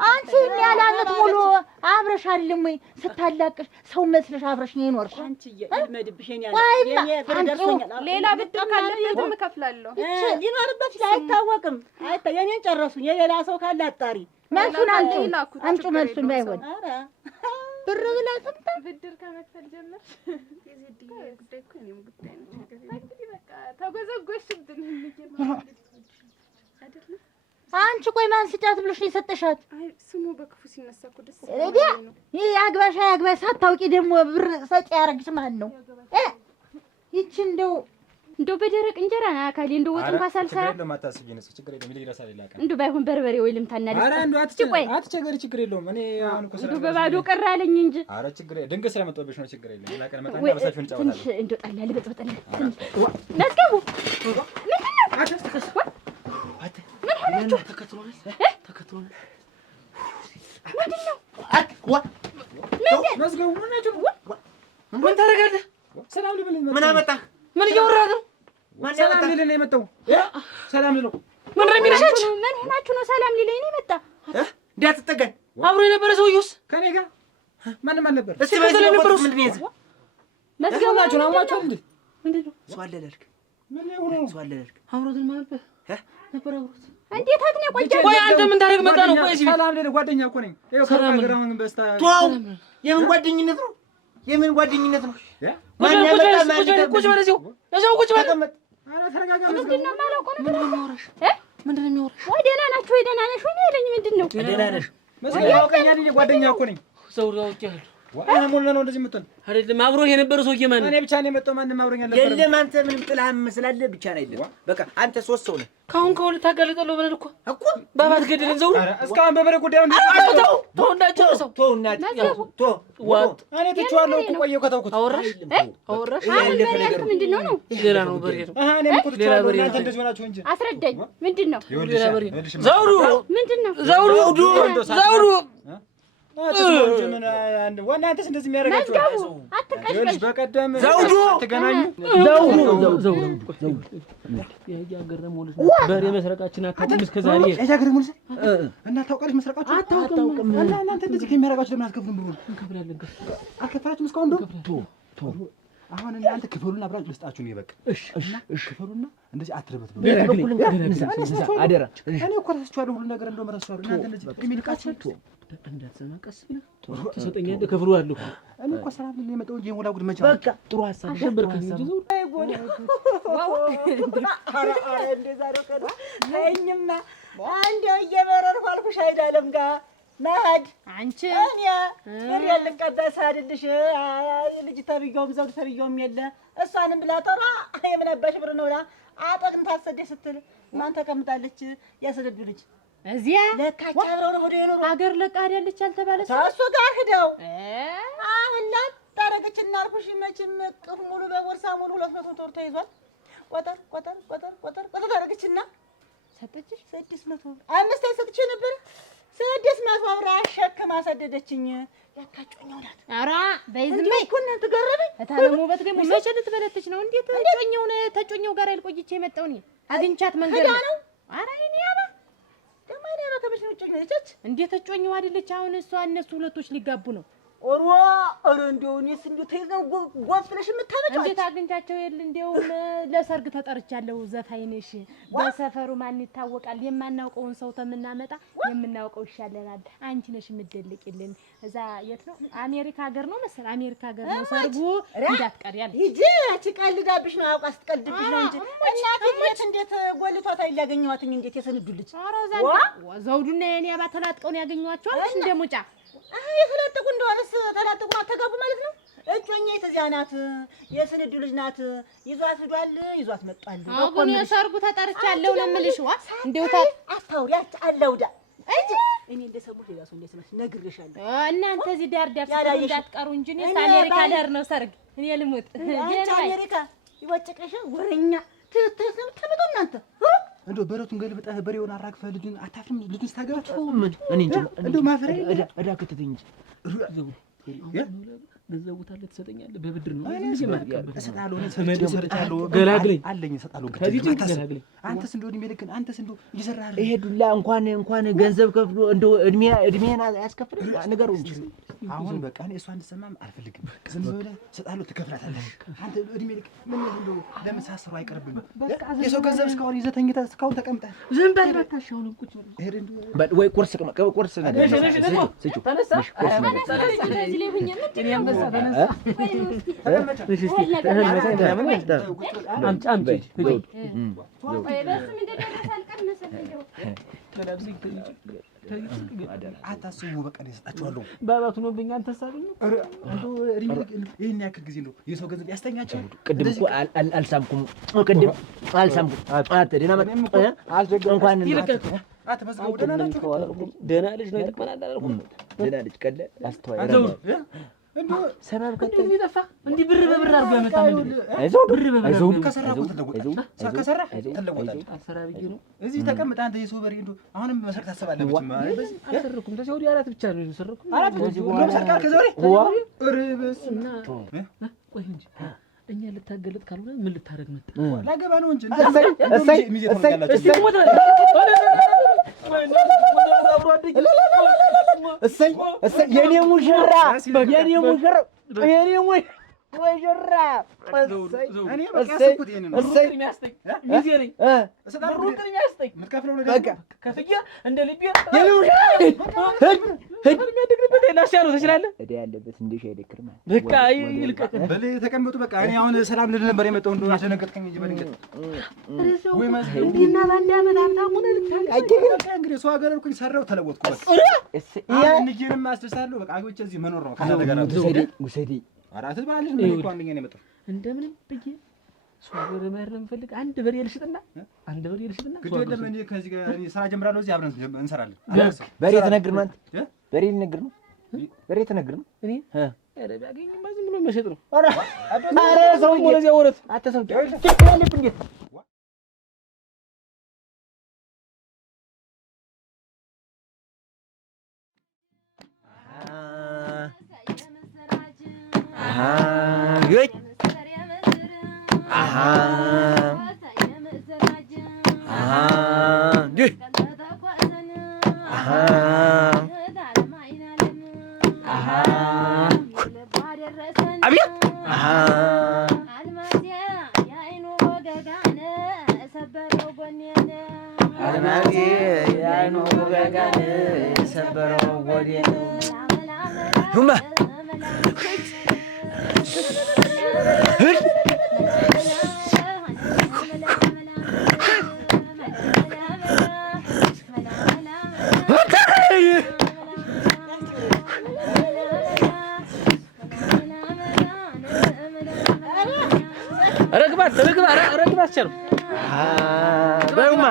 አንቺ ያለ ዓመት ሙሉ አብረሽ አይደለም ወይ ስታላቅሽ ሰው መስለሽ አብረሽ ነው የኖርኩ። አንቺ ይልመድብሽ ሌላ ብድር ካለበትም እከፍላለሁ። ሊኖርበት አይታወቅም። የኔን ጨረሱኝ። የሌላ ሰው ካለ አጣሪ መልሱን አንቺ መልሱን ባይሆን ብር ብላ ጥምጣ ብድር ከመክፈል ጀመር። የዚህ ጉዳይ እኮ እኔም ጉዳይ ነው። እንግዲህ በቃ ተጎዘጎሽብን አይደል? አንቺ ቆይ ማን ስጫት ብሎሽ ነው የሰጠሻት? አይ ስሙ በክፉ ሲነሳ እኮ ደስ ይላል። ይሄ አግባሽ ሳታውቂ ደግሞ ብር ሰጪ ያረግሽ ማን ነው? ይቺ እንደው በደረቅ እንጀራ አካሊ እንደው ወጥ እንኳን ሳልሰራ እንደው ባይሆን በርበሬ ወይ ልምታና ልጅ አትቸገሪ፣ ችግር የለውም። እኔ አሁን እኮ እንደው በባዶ ቀር አለኝ እንጂ። ኧረ ችግር ድንገት ስለመጣብሽ ነው። ችግር የለም። ላቀን መጣና በሳፊው እንጫወታለን። እንደው ጣላ ልበጥበጥና መስገቡ ምንድን ነው? ተከትሎናል። ምንድን ነው? መስገቡ ምን ታደርጋለህ? ሰላም ልበልኝ። ምን አመጣህ? ምን እያወራህ ነው? ሰላም ልልህ ነው የመጣው። ሰላም ልለው ምን ረሚናችሁ? ምን ሆናችሁ ነው? ሰላም ሊለኝ ነው የመጣ። እንዳትጠጋኝ አብሮ የነበረ ሰውዬውስ ከኔ ጋር ማንም አልነበረ። እስቲ በዚህ የነበረው ምንድን ነው የያዘህ? መስገቡ ናችሁ ነው አሟቸው እንዴ? ምንድን ነው? ሰው አለለልክ ምን ሆኖ ሰው አለለልክ አብሮት ማለት ነበር አብሮት እንዴት አትኔ ቆይ አንተ ምን ታደርግ መጣ ነው? ቆይ እዚህ ሰላም ልልህ ጓደኛ እኮ ነኝ። ይኸው ከግራውን በስታ ተው። የምን ጓደኝነት ነው? የምን ጓደኝነት ነው? ማን ያመጣ ማለት ቁጭ በል እዚሁ ቁጭ በል። ኧረ ተረጋጋ። ምንድን ነው የማላውቀው ነገር? ምንድን ነው የሚያወራሽ? ምንድን ነው የሚያወራሽ? ወይ ደህና ናችሁ ወይ ደህና ነሽ ወይ ነው ያለኝ። ምንድን ነው ደህና ነሽ? መስገቡ ያውቀኛል። ጓደኛ እኮ ነኝ። ሰው ያውቀኛል ዋና ሞላ ነው እንደዚህ የምትሆን አይደለም። አብሮ የነበረ ሰውዬ ማን ነው? እኔ ብቻ ነው የመጣው። ማንም አብሮኝ አልነበረም። የለም አንተ ምንም ጥላህም ስላለ ብቻ ነው አይደለም። በቃ አንተ ሶስት ሰው ነህ። ካሁን ከሁለት ታጋለጠለው ብለን እኮ ባባት ገደልን ዘውዱ። ኧረ እስካሁን በበረ ጉዳዩን ተው እንዳጨርሰው ተው እናት ተው ዋጥ እኔ ትቼዋለሁ እኮ ቆየሁ ከተውኩት። አወራሽ ያለፈ ነገር ምንድን ነው? ሌላ ነው በሬ ነው። እኔ እኮ ትቼዋለሁ። እናንተ እንደዚህ ሆናችሁ እንጂ አስረዳኝ። ምንድን ነው ሌላ በሬ ዘውዱ? ምንድን ነው ዘውዱ? እናንተስ እንደዚህ የሚያደርጋችሁ አትቀሽቀሽ። በቀደም ዘውዱ ተገናኙ። በሬ መስረቃችን አታውቅም እስከ ዛሬ እና ታውቃለች መስረቃችሁ አታውቅም። እና እናንተ እንደዚህ ከሚያደርጋችሁ ለምን አትከፍሉም? ብሩን እንከፍላለን። አልከፈላችሁም እስካሁን ቶ አሁን እናንተ ክፈሉና አብራችሁ ልስጣችሁ ነው። በቃ እሺ ክፈሉና እንደዚህ አትረበት ነው አደራ። እኔ እኮ ረስቼዋለሁ ሁሉ ነገር እንደውም ረስቼዋለሁ። እናንተ እንደዚህ የሚልቃችሁ እንዳትሰማ ቀስ ብለህ ትሰጠኛለህ። ከፍሎ አለ እኮ እኔ እኮ ሰላም ልል የመጣው እንጂ የሞላ ጉድ መቻ በቃ ጥሩ ሀሳብ አሸበርከ እንጂ ዘውዱ እንደዛ ነው ቀዶ አይኝማ እንደው እየበረርኩ አልኩሽ አይደለም ጋር ናድ አንቺ እኔ ልቀበስ አይደልሽ ልጅ ተብዬውም ዘውድ ተብዬውም የለ እሷንም ብላ ተራ የምነበሽ ብር ነው ብላ አጠቅም ታሰደ ስትል ማን ተቀምጣለች? ያሰደዱ ልጅ እዚያ ለካች አብረው ነው ወደ የኖሩ ሀገር ለቃ አይደለች አልተባለ እሱ ጋር ሂደው አሁን ላጣረገችና አልኩሽ መቼም እቅፍ ሙሉ በቦርሳ ሙሉ 200 ብር ተይዟል። ቆጠር አደረገችና ሰጠችሽ 600 አምስት ሰጥቼ ነበር 600 ብር አሸክማ ሰደደችኝ። ያካጮኛው ናት። ኧረ በይዝም በይ እኮ እናንተ ገረመኝ። እታለሙ በት ደግሞ መቼ ልትበለጥች ነው? እንዴት ተጮኛው ጋር አልቆይቼ የመጣው እኔ አግኝቻት መንገድ ነው። ኧረ እኔ ያባ ደግሞ እኔ ከበሽ ነው ጮኛው ልጅ እንዴት ተጮኛው አይደለች? አሁን እሷ እነሱ ሁለቶች ሊጋቡ ነው። ኧረ እንደው እኔስ እንደው ተይዘው ጎፍለሽ የምታመጪው እንዴት አግኝቻቸው የለ እንደውም ለሰርግ ተጠርቻለሁ። ዘፋኝ ነሽ በሰፈሩ ማን ይታወቃል? የማናውቀውን ሰው ተምናመጣ የምናውቀው ይሻለናል። አንቺ ነሽ የምትደልቂልን። እዛ የት ነው? አሜሪካ ሀገር ነው መሰል። አሜሪካ ሀገር ነው ሰርጉ። እንዳትቀሪ አለ። ሂጂ አንቺ ቀልዳብሽ ነው አውቃ ስትቀልድብሽ ነው እንጂ እናት እንዴት ጎልቷት አይላገኘዋትኝ እንዴት የሰንዱ ልጅ ዘውዱና የኔ አባ ተላጥቀው ነው ያገኘዋቸው አለሽ እንደ ሙጫ የተላጠቁ እንደሆነስ ተላጠቁ አተጋቡ ማለት ነው። እጮኛ የተዚያ ናት፣ የስንዱ ልጅ ናት። ይዟት ሂዷል፣ ይዟት መጣል። አሁን የሰርጉ ተጠርቻለሁ ነው የምልሽ። እንደው አታውሪ አለውዳ እንጂ እኔ እንደሰሙሽ ሌላ ሰው እንደሰማሽ ነግሬሻለሁ። እናንተ እዚህ ዳር ዳር ስትሉ እንዳትቀሩ እንጂ እኔ አሜሪካ ዳር ነው ሰርግ። እኔ ልሙት አንቺ አሜሪካ ይወጭቅሽ ወረኛ ትተሰም ተመጡ እናንተ እንደው በረቱን ገልብጠህ በሬውን አራግፈህ ልጁን አታፍርም? ልጁን ስታገባ ምን እኔ እንጂ እንደው ማፈሪያ እዳ ከተተኝ እንጂ ገንዘቡ ታለ ትሰጠኛለህ? በብድር ነው እሰጥሃለሁ። እሰጥሃለሁ ገላግለኝ አለኝ እሰጥሃለሁ። ከዚህ ጭንቅ ገላግለኝ። አንተስ እንደው እድሜ ልክን አንተስ እንደው እየሰራህ ይሄ ዱላ እንኳን ገንዘብ ከፍሎ እንደው እድሜን ያስከፍል ነገሩ እንጂ አሁን በቃ እኔ እሷ እንድትሰማም አልፈልግም። ዝም ብለህ እሰጥሃለሁ፣ ትከፍላታለህ። አንተ እድሜ ልክ ምን እንደው ለምን ሳስሩ አይቀርብም? የሰው ገንዘብ እስካሁን ይዘህ ተኝተህ እስካሁን ተቀምጠህ ዝም በል በቃሽ። አሁን ቁጭ በል ወይ ቁርስ ነገር ስጩ አታስቡ። በቃ እሰጣችኋለሁ። ባባቱ ነው በእኛ አንተ ሳገኙ ይሄን ያክል ጊዜ ነው የሰው ገንዘብ ያስተኛቸው። ቅድም እኮ አልሳምኩም። ደህና መጣ እንኳን አትመዝገቡ። ደህና ናችሁ? ደህና ልጅ ነው ይጠቅመናል አላልኩም? ደህና ልጅ ቀለ አስተዋይ ሰበብ ከተል ይጠፋ እንዲህ ብር በብር አድርጎ ያመጣ ምን አይዞህ ብር በብር አይዞህ ከሰራህ ትለወጣለህ። አልሰራ ብዬ ነው እዚህ ተቀምጠህ አንተ የሰው በሬ እንደው አሁንም መስረቅ ታስባለህ። ብቻ አልሰረኩም። ተዚህ ወዲህ አራት ብቻ ነው የሰረኩት። አራት ነው ሰርቃል። ከዛ ወዲህ እና ቆይ እንጂ እኛ ልታገለጥ ካልሆነ ምን ልታረግ መጣ? ላገባ ነው እንጂ እሰይ የኔ ሙሽራ ተቀመጡ። በቃ እኔ አሁን ሰላም ልል ነበር የመጣው። እንደው አስደነገጥከኝ እንጂ በድንገት እንግዲህ ሰው ሀገር እኮ ሰራው ተለወጥኩ። በቃ እንጂንም አስደሳለሁ። በቃ አግብቼ እዚህ መኖር ነው። ካለ ነገር ጉሰዲ አራት ባልሽ ምን እኮ አንደኛ ነው የመጣው። እንደምንም ብዬ ሰው ሀገር መሄድ ነው የምፈልግ። አንድ በሬ ልሽጥና ግድ የለም እኔ ከዚህ ጋር እኔ ስራ ጀምራለሁ። እዚህ አብረን እንሰራለን። በሬ ተነግር ነው አንተ በሬ ተነግር ነው እኔ ኧረ ቢያገኝማ ዝም ብሎ መሸጥ ነው። ኧረ ሰው ወደዚያ ወረት አትሰው ትክክላለህ እንዴት ይወይ ረግባት ቸር በውማ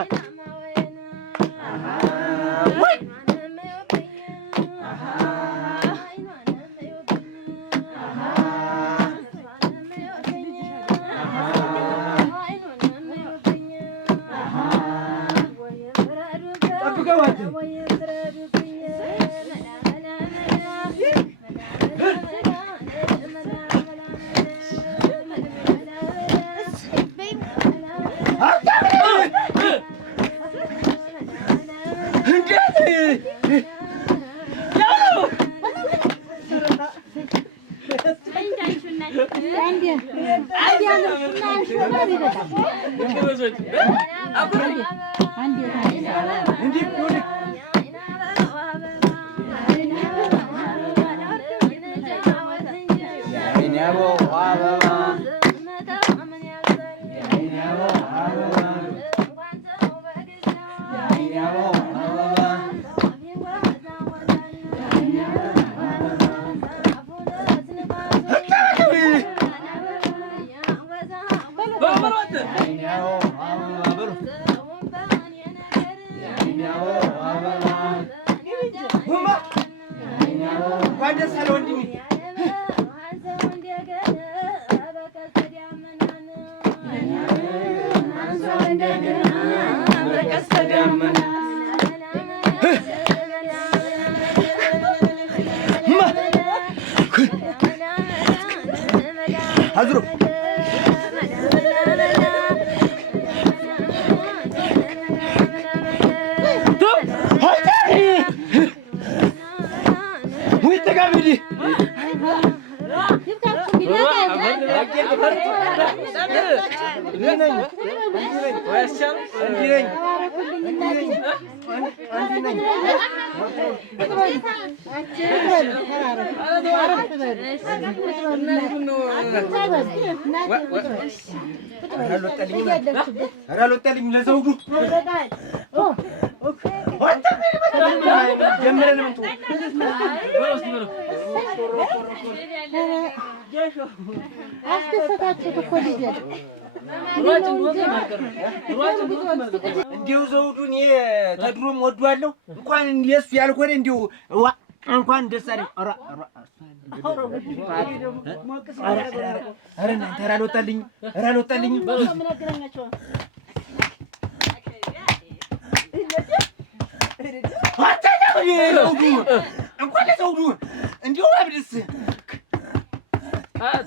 አዝሩ ወይ ተጋብሊ አልወጣልኝም ለዘውዱ ጀምረን ምን አስደሰታችሁት እኮ ልጄ። እንዲሁ ዘውዱን ተድሮም ወዷለሁ። እንኳን የእሱ ያልሆነ እንዲሁ እንኳን ደስ አለኝ። ኧረ እናንተ ኧረ አልወጣልኝም፣ ኧረ አልወጣልኝም። እንኳን ለዘውዱ እንዲሁ አብድስ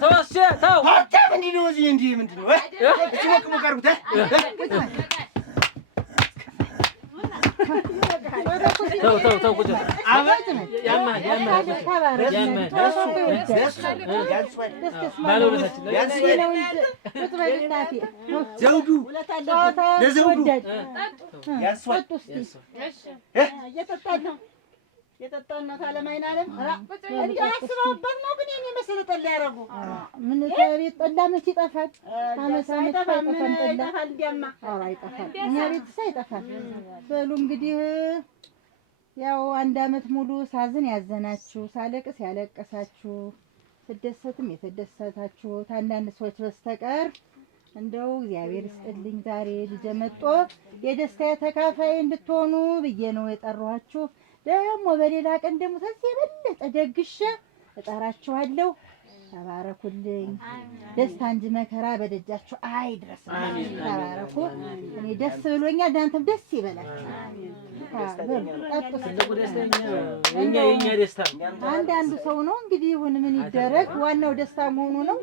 ተወስ ተው አንተ ምንድን ነው እዚህ እንዲህ ምንድን ነው እሺ ሞቅ ሞቅ አድርጉት ተው ቁጭ ዘውዱ ለዘውዱ የጠጣን ነው ታለማይና አለም እንዴ አስበውበት ነው። ግን የኔ መሰለ ጠላ ያረጉ ምን ከቤት ጠላ መች ይጠፋል? አመት ይጠፋል እንዲያማ ኧረ አይጠፋል። እኛ ቤት ሳይጠፋል። በሉ እንግዲህ ያው አንድ አመት ሙሉ ሳዝን ያዘናችሁ፣ ሳለቅስ ያለቀሳችሁ፣ ስደሰትም የተደሰታችሁ አንዳንድ ሰዎች በስተቀር እንደው እግዚአብሔር ይስጥልኝ። ዛሬ ልጄ መጥቶ የደስታ ተካፋይ እንድትሆኑ ብዬ ነው የጠራኋችሁ። ደግሞ በሌላ ቀን ደግሞ ከዚህ የበለጠ ደግሼ እጠራችኋለሁ። ተባረኩልኝ። ደስታ እንጂ መከራ በደጃችሁ አይድረስ። ተባረኩ። እኔ ደስ ብሎኛል፣ እናንተም ደስ ይበላችሁ። የእኛ ደስታ አንዳንዱ ሰው ነው እንግዲህ ይሁን ምን ይደረግ፣ ዋናው ደስታ መሆኑ ነው።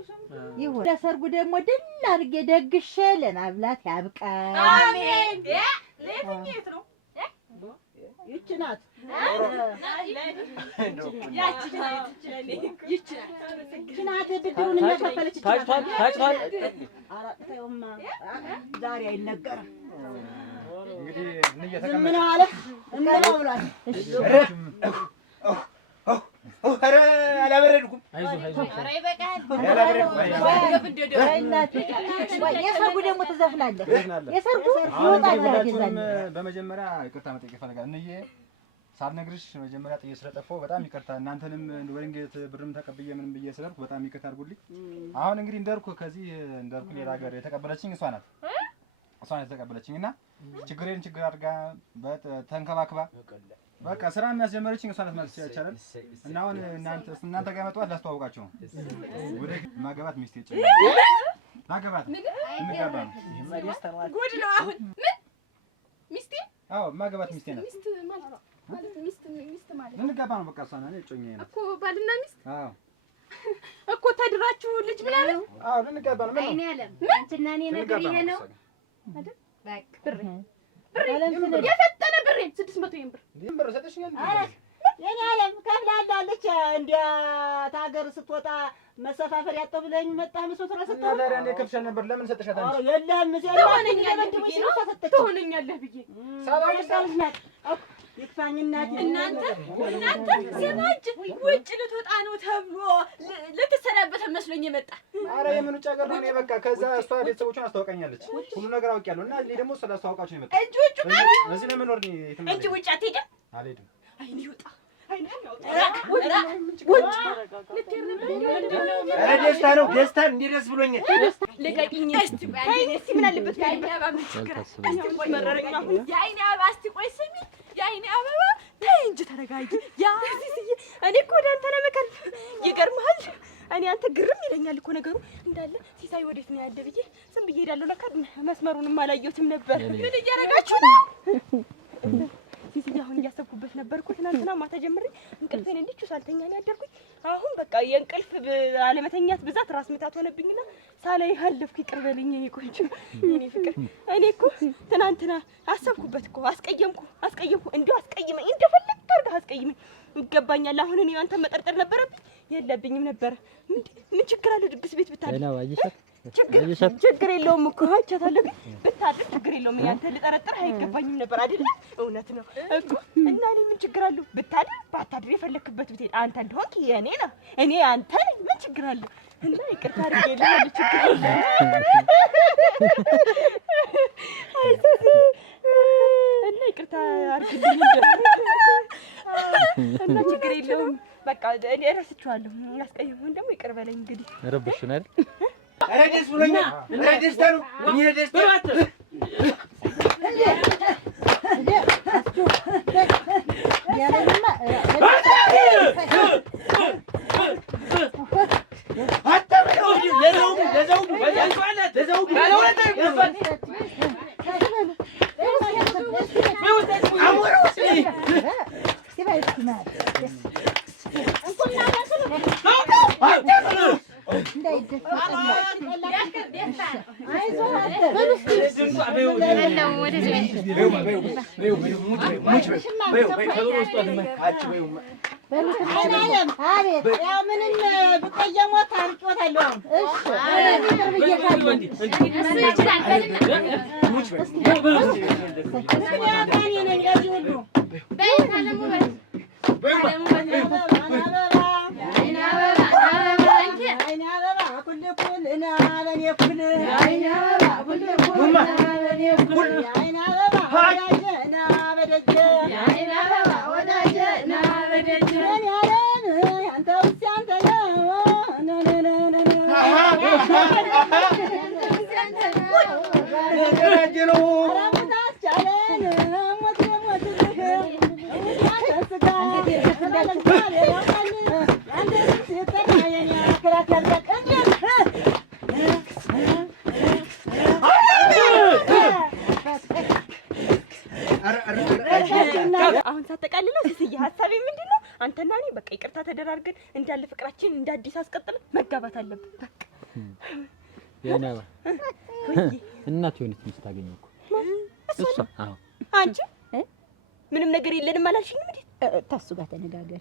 ይሁን ለሰርጉ ደግሞ ድል አድርጌ ደግሼ ለማብላት ያብቃል። አሜን። ለየትኛው ነው? ይቺ ናት ብድሩን እየከፈለች ታጭቷል። ተይውማ ዛሬ አይነገርም። እንግዲህ ዝም ነው አለ እንበለው ብሏል። ኧረ አላበረድኩም። ኧረ ይበቃል። የሰርጉ ደግሞ ትዘፍናለህ። የሰርጉ ይወጣል። በመጀመሪያ ይቅርታ መጠየቅ እፈልጋለሁ። እንዬ ሳልነግርሽ መጀመሪያ ጥዬ ስለጠፋሁ በጣም ይቅርታ። እናንተንም ወንጌት ብርም ተቀብዬ ምንም ብዬ ስለርኩ በጣም ይቅርታ አድርጉልኝ። አሁን እንግዲህ እንደርኩ ሌላ ሀገር የተቀበለችኝ እሷ ናት የተቀበለችኝ እና ችግሬን ችግር አድርጋ ተንከባክባ በቃ ስራ የሚያስጀመረችኝ እሷ ናት ማለት ይቻላል። እና አሁን እናንተ ጋር መጣሁ ላስተዋውቃችሁ ነው። ወደ ማገባት ሚስቴ ማገባት እንጋባ ነው። ጉድ ነው አሁን ምን ሚስቴ? አዎ ማገባት ሚስቴ ናት። ሚስት ማለት እንጋባ ነው። በቃ እሷ ናት እጮኛዬ ናት እኮ ባልና ሚስት። አዎ እኮ ተድራችሁ ልጅ ምናምን። አዎ ልንጋባ ነው። አይኔ አለም አንቺና እኔ ነገር ይሄ ነው አይደል? በቃ ብሬ የፈጠነ ብሬን 600 ብር ብር ሰጥሽኛል። የኔ ዓለም ከብላለች እንደ ታገር ስትወጣ መሰፋፈር ያጣው ብለኝ መጣህ መስሎት ነው ሰጠው። ታዲያ እኔ ከፍሸል ነበር ለምን ሰጠሻት አንቺ? የለም ትሆነኛለህ ብዬ ሳባልሽ ናት ይክፋኝና እናንተ ዘማጅ ውጭ ልትወጣ ነው ተብሎ ልትሰናበት መስሎኝ የመጣ። ኧረ የምን ውጭ ሀገር ነው? እኔ በቃ ከዛ እሷ ቤተሰቦቿን አስታውቃኛለች ሁሉ ነገር አውቄያለሁ እና እኔ ደግሞ ስላስተዋውቃችሁ ነው የመጣሁት። እጅ ውጭ እዚህ ለመኖር ነው የትም እጅ ውጭ አትሄድም? አልሄድም። አይኔ ይውጣ ደስታ ነው ደስታ እንዴ ደስ ብሎኛል። ልቀቂኝ እስቲ እስቲ ምን አለበት የዓይኔ አበባ ምን ችግር የዓይኔ አበባ እስቲ ቆይ ስሚ የዓይኔ አበባ ተይ እንጂ ተረጋጊ። ያ እኔ እኮ ወደ አንተ ለመከር ይገርምሃል። እኔ አንተ ግርም ይለኛል እኮ ነገሩ እንዳለ ሲሳይ ወዴት ነው ያለ ብዬ ዝም ብዬ እሄዳለሁ። ለካ መስመሩንም አላየሁትም ነበር። ምን እያደረጋችሁ ነው? ሲሳይ አሁን እያሰብኩበት ነበርኩ። ትናንትና ማታ ጀምሬ እንቅልፌን እንዲቹ ሳልተኛ ነው ያደርኩኝ። አሁን በቃ የእንቅልፍ አለመተኛት ብዛት ራስ ምታት ሆነብኝና ሳላይ ሀለፍኩ። ይቅር በልኝ የኔ ቆንጆ የኔ ፍቅር። እኔ እኮ ትናንትና አሰብኩበት እኮ አስቀየምኩ እንዲሁ አስቀይመኝ እንደፈለግ ታርጋ አስቀይመኝ ይገባኛል። አሁን እኔ አንተ መጠርጠር ነበረብኝ የለብኝም ነበር። ምን ችግር አለው ድግስ ቤት ብታድር? ችግር የለውም እኮ አይቻታለሁ። ግን ብታድር ችግር የለውም። እኔ አንተ ልጠረጥርህ አይገባኝም ነበር አይደል? እውነት ነው እኮ እና እኔ ምን ችግር አለው ብታድር ባታድር የፈለክበት ብትሄድ አንተ እንደሆንክ የኔ ነው እኔ አንተ ምን ችግር አለው? እና ይቅርታ አድርጌልህ ችግር የለውም። እና ይቅርታ አድርግልኝ እና ችግር የለውም። በቃ እኔ እረስቸዋለሁ። ያስቀየሙን ደግሞ ይቅር በለኝ። እንግዲህ ረብሽን አይደል? ኧረ ደስ ብሎኛል። ኧረ ደስታ ነው። እኔ ደስታ ምንም ብቀየሞት አርጮታለሁ። አሁን ሳጠቃልለው ሲስዬ ሀሳቤ ምንድን ነው? አንተና እኔ በቃ ይቅርታ ተደራርገን እንዳለ ፍቅራችን እንደ አዲስ አስቀጥለን መጋባት አለብን። በቃ የናባ እናት የሆነች ሚስት አገኘሁ እኮ እሷ። አዎ አንቺ ምንም ነገር የለንም አላልሽኝም እንዴ? ታሱ ጋር ተነጋገር።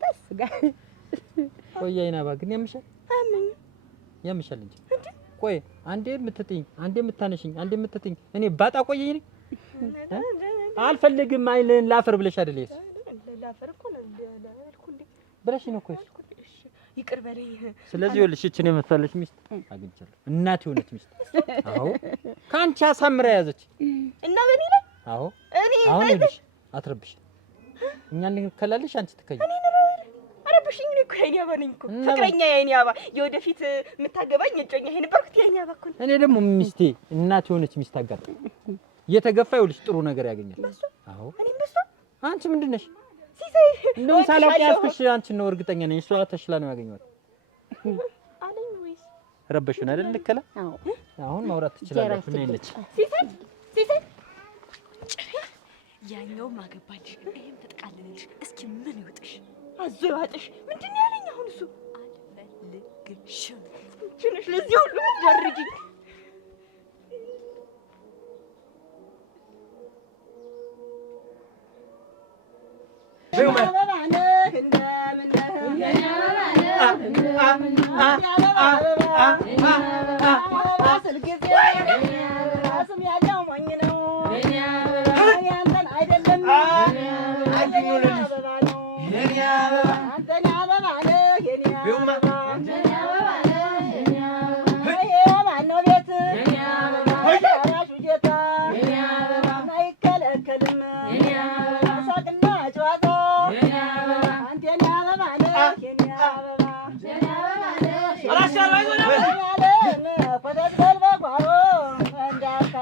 ታሱ ጋር ቆይ የናባ ግን ያምሻል። አምን ያምሻል እንጂ ቆይ አንዴ የምትጥኝ አንዴ የምታነሽኝ አንዴ የምትጥኝ እኔ ባጣ ቆየኝ ነኝ አልፈልግም። አይልን ላፈር ብለሽ አይደል? ይስ ላፈር እኮ ነው ያልኩልኝ ብለሽ ነው እኮ። ይቅር በለኝ። ስለዚህ ይኸውልሽ እቺን የመሰለሽ ሚስት አግኝቻለሁ። እናት የሆነች ሚስት። አዎ ካንቺ አሳምራ ያዘች እና በኔ ላይ አዎ አሁን ይኸውልሽ አትረብሽ። እኛ እንከላለሽ አንቺ ትከይ። አረብሽኝ እኮ የኔ አባ ነኝ እኮ ፍቅረኛ የኔ አባ የወደፊት የምታገባኝ እጮኛ ይሄን በርኩት የኔ አባ እኮ። እኔ ደግሞ ሚስቴ እናት የሆነች ሚስት አጋጣ የተገፋ ይኸውልሽ ጥሩ ነገር ያገኛል። አዎ እኔም በሷ አንቺ ምንድን ነሽ? ሲሳይ እንደው ሳላውቅ ያዝኩሽ አንቺን ነው እርግጠኛ ነኝ። እሷ ተሽላ ነው ያገኘኋት አለኝ ወይስ ረበሽን አይደል? ልከላ አዎ አሁን ማውራት ትችላላችሁ። ነይ ነች ሲሳይ ያኛው ማገባልሽ ይሄም ተጠቃለልሽ። እስኪ ምን ይወጥሽ? አዞ ይዋጥሽ። ምንድን ነው ያለኝ አሁን እሱ? አልፈልግሽም። ትንሽ ለዚህ ሁሉ ምትደርጊኝ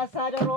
አሳደሮ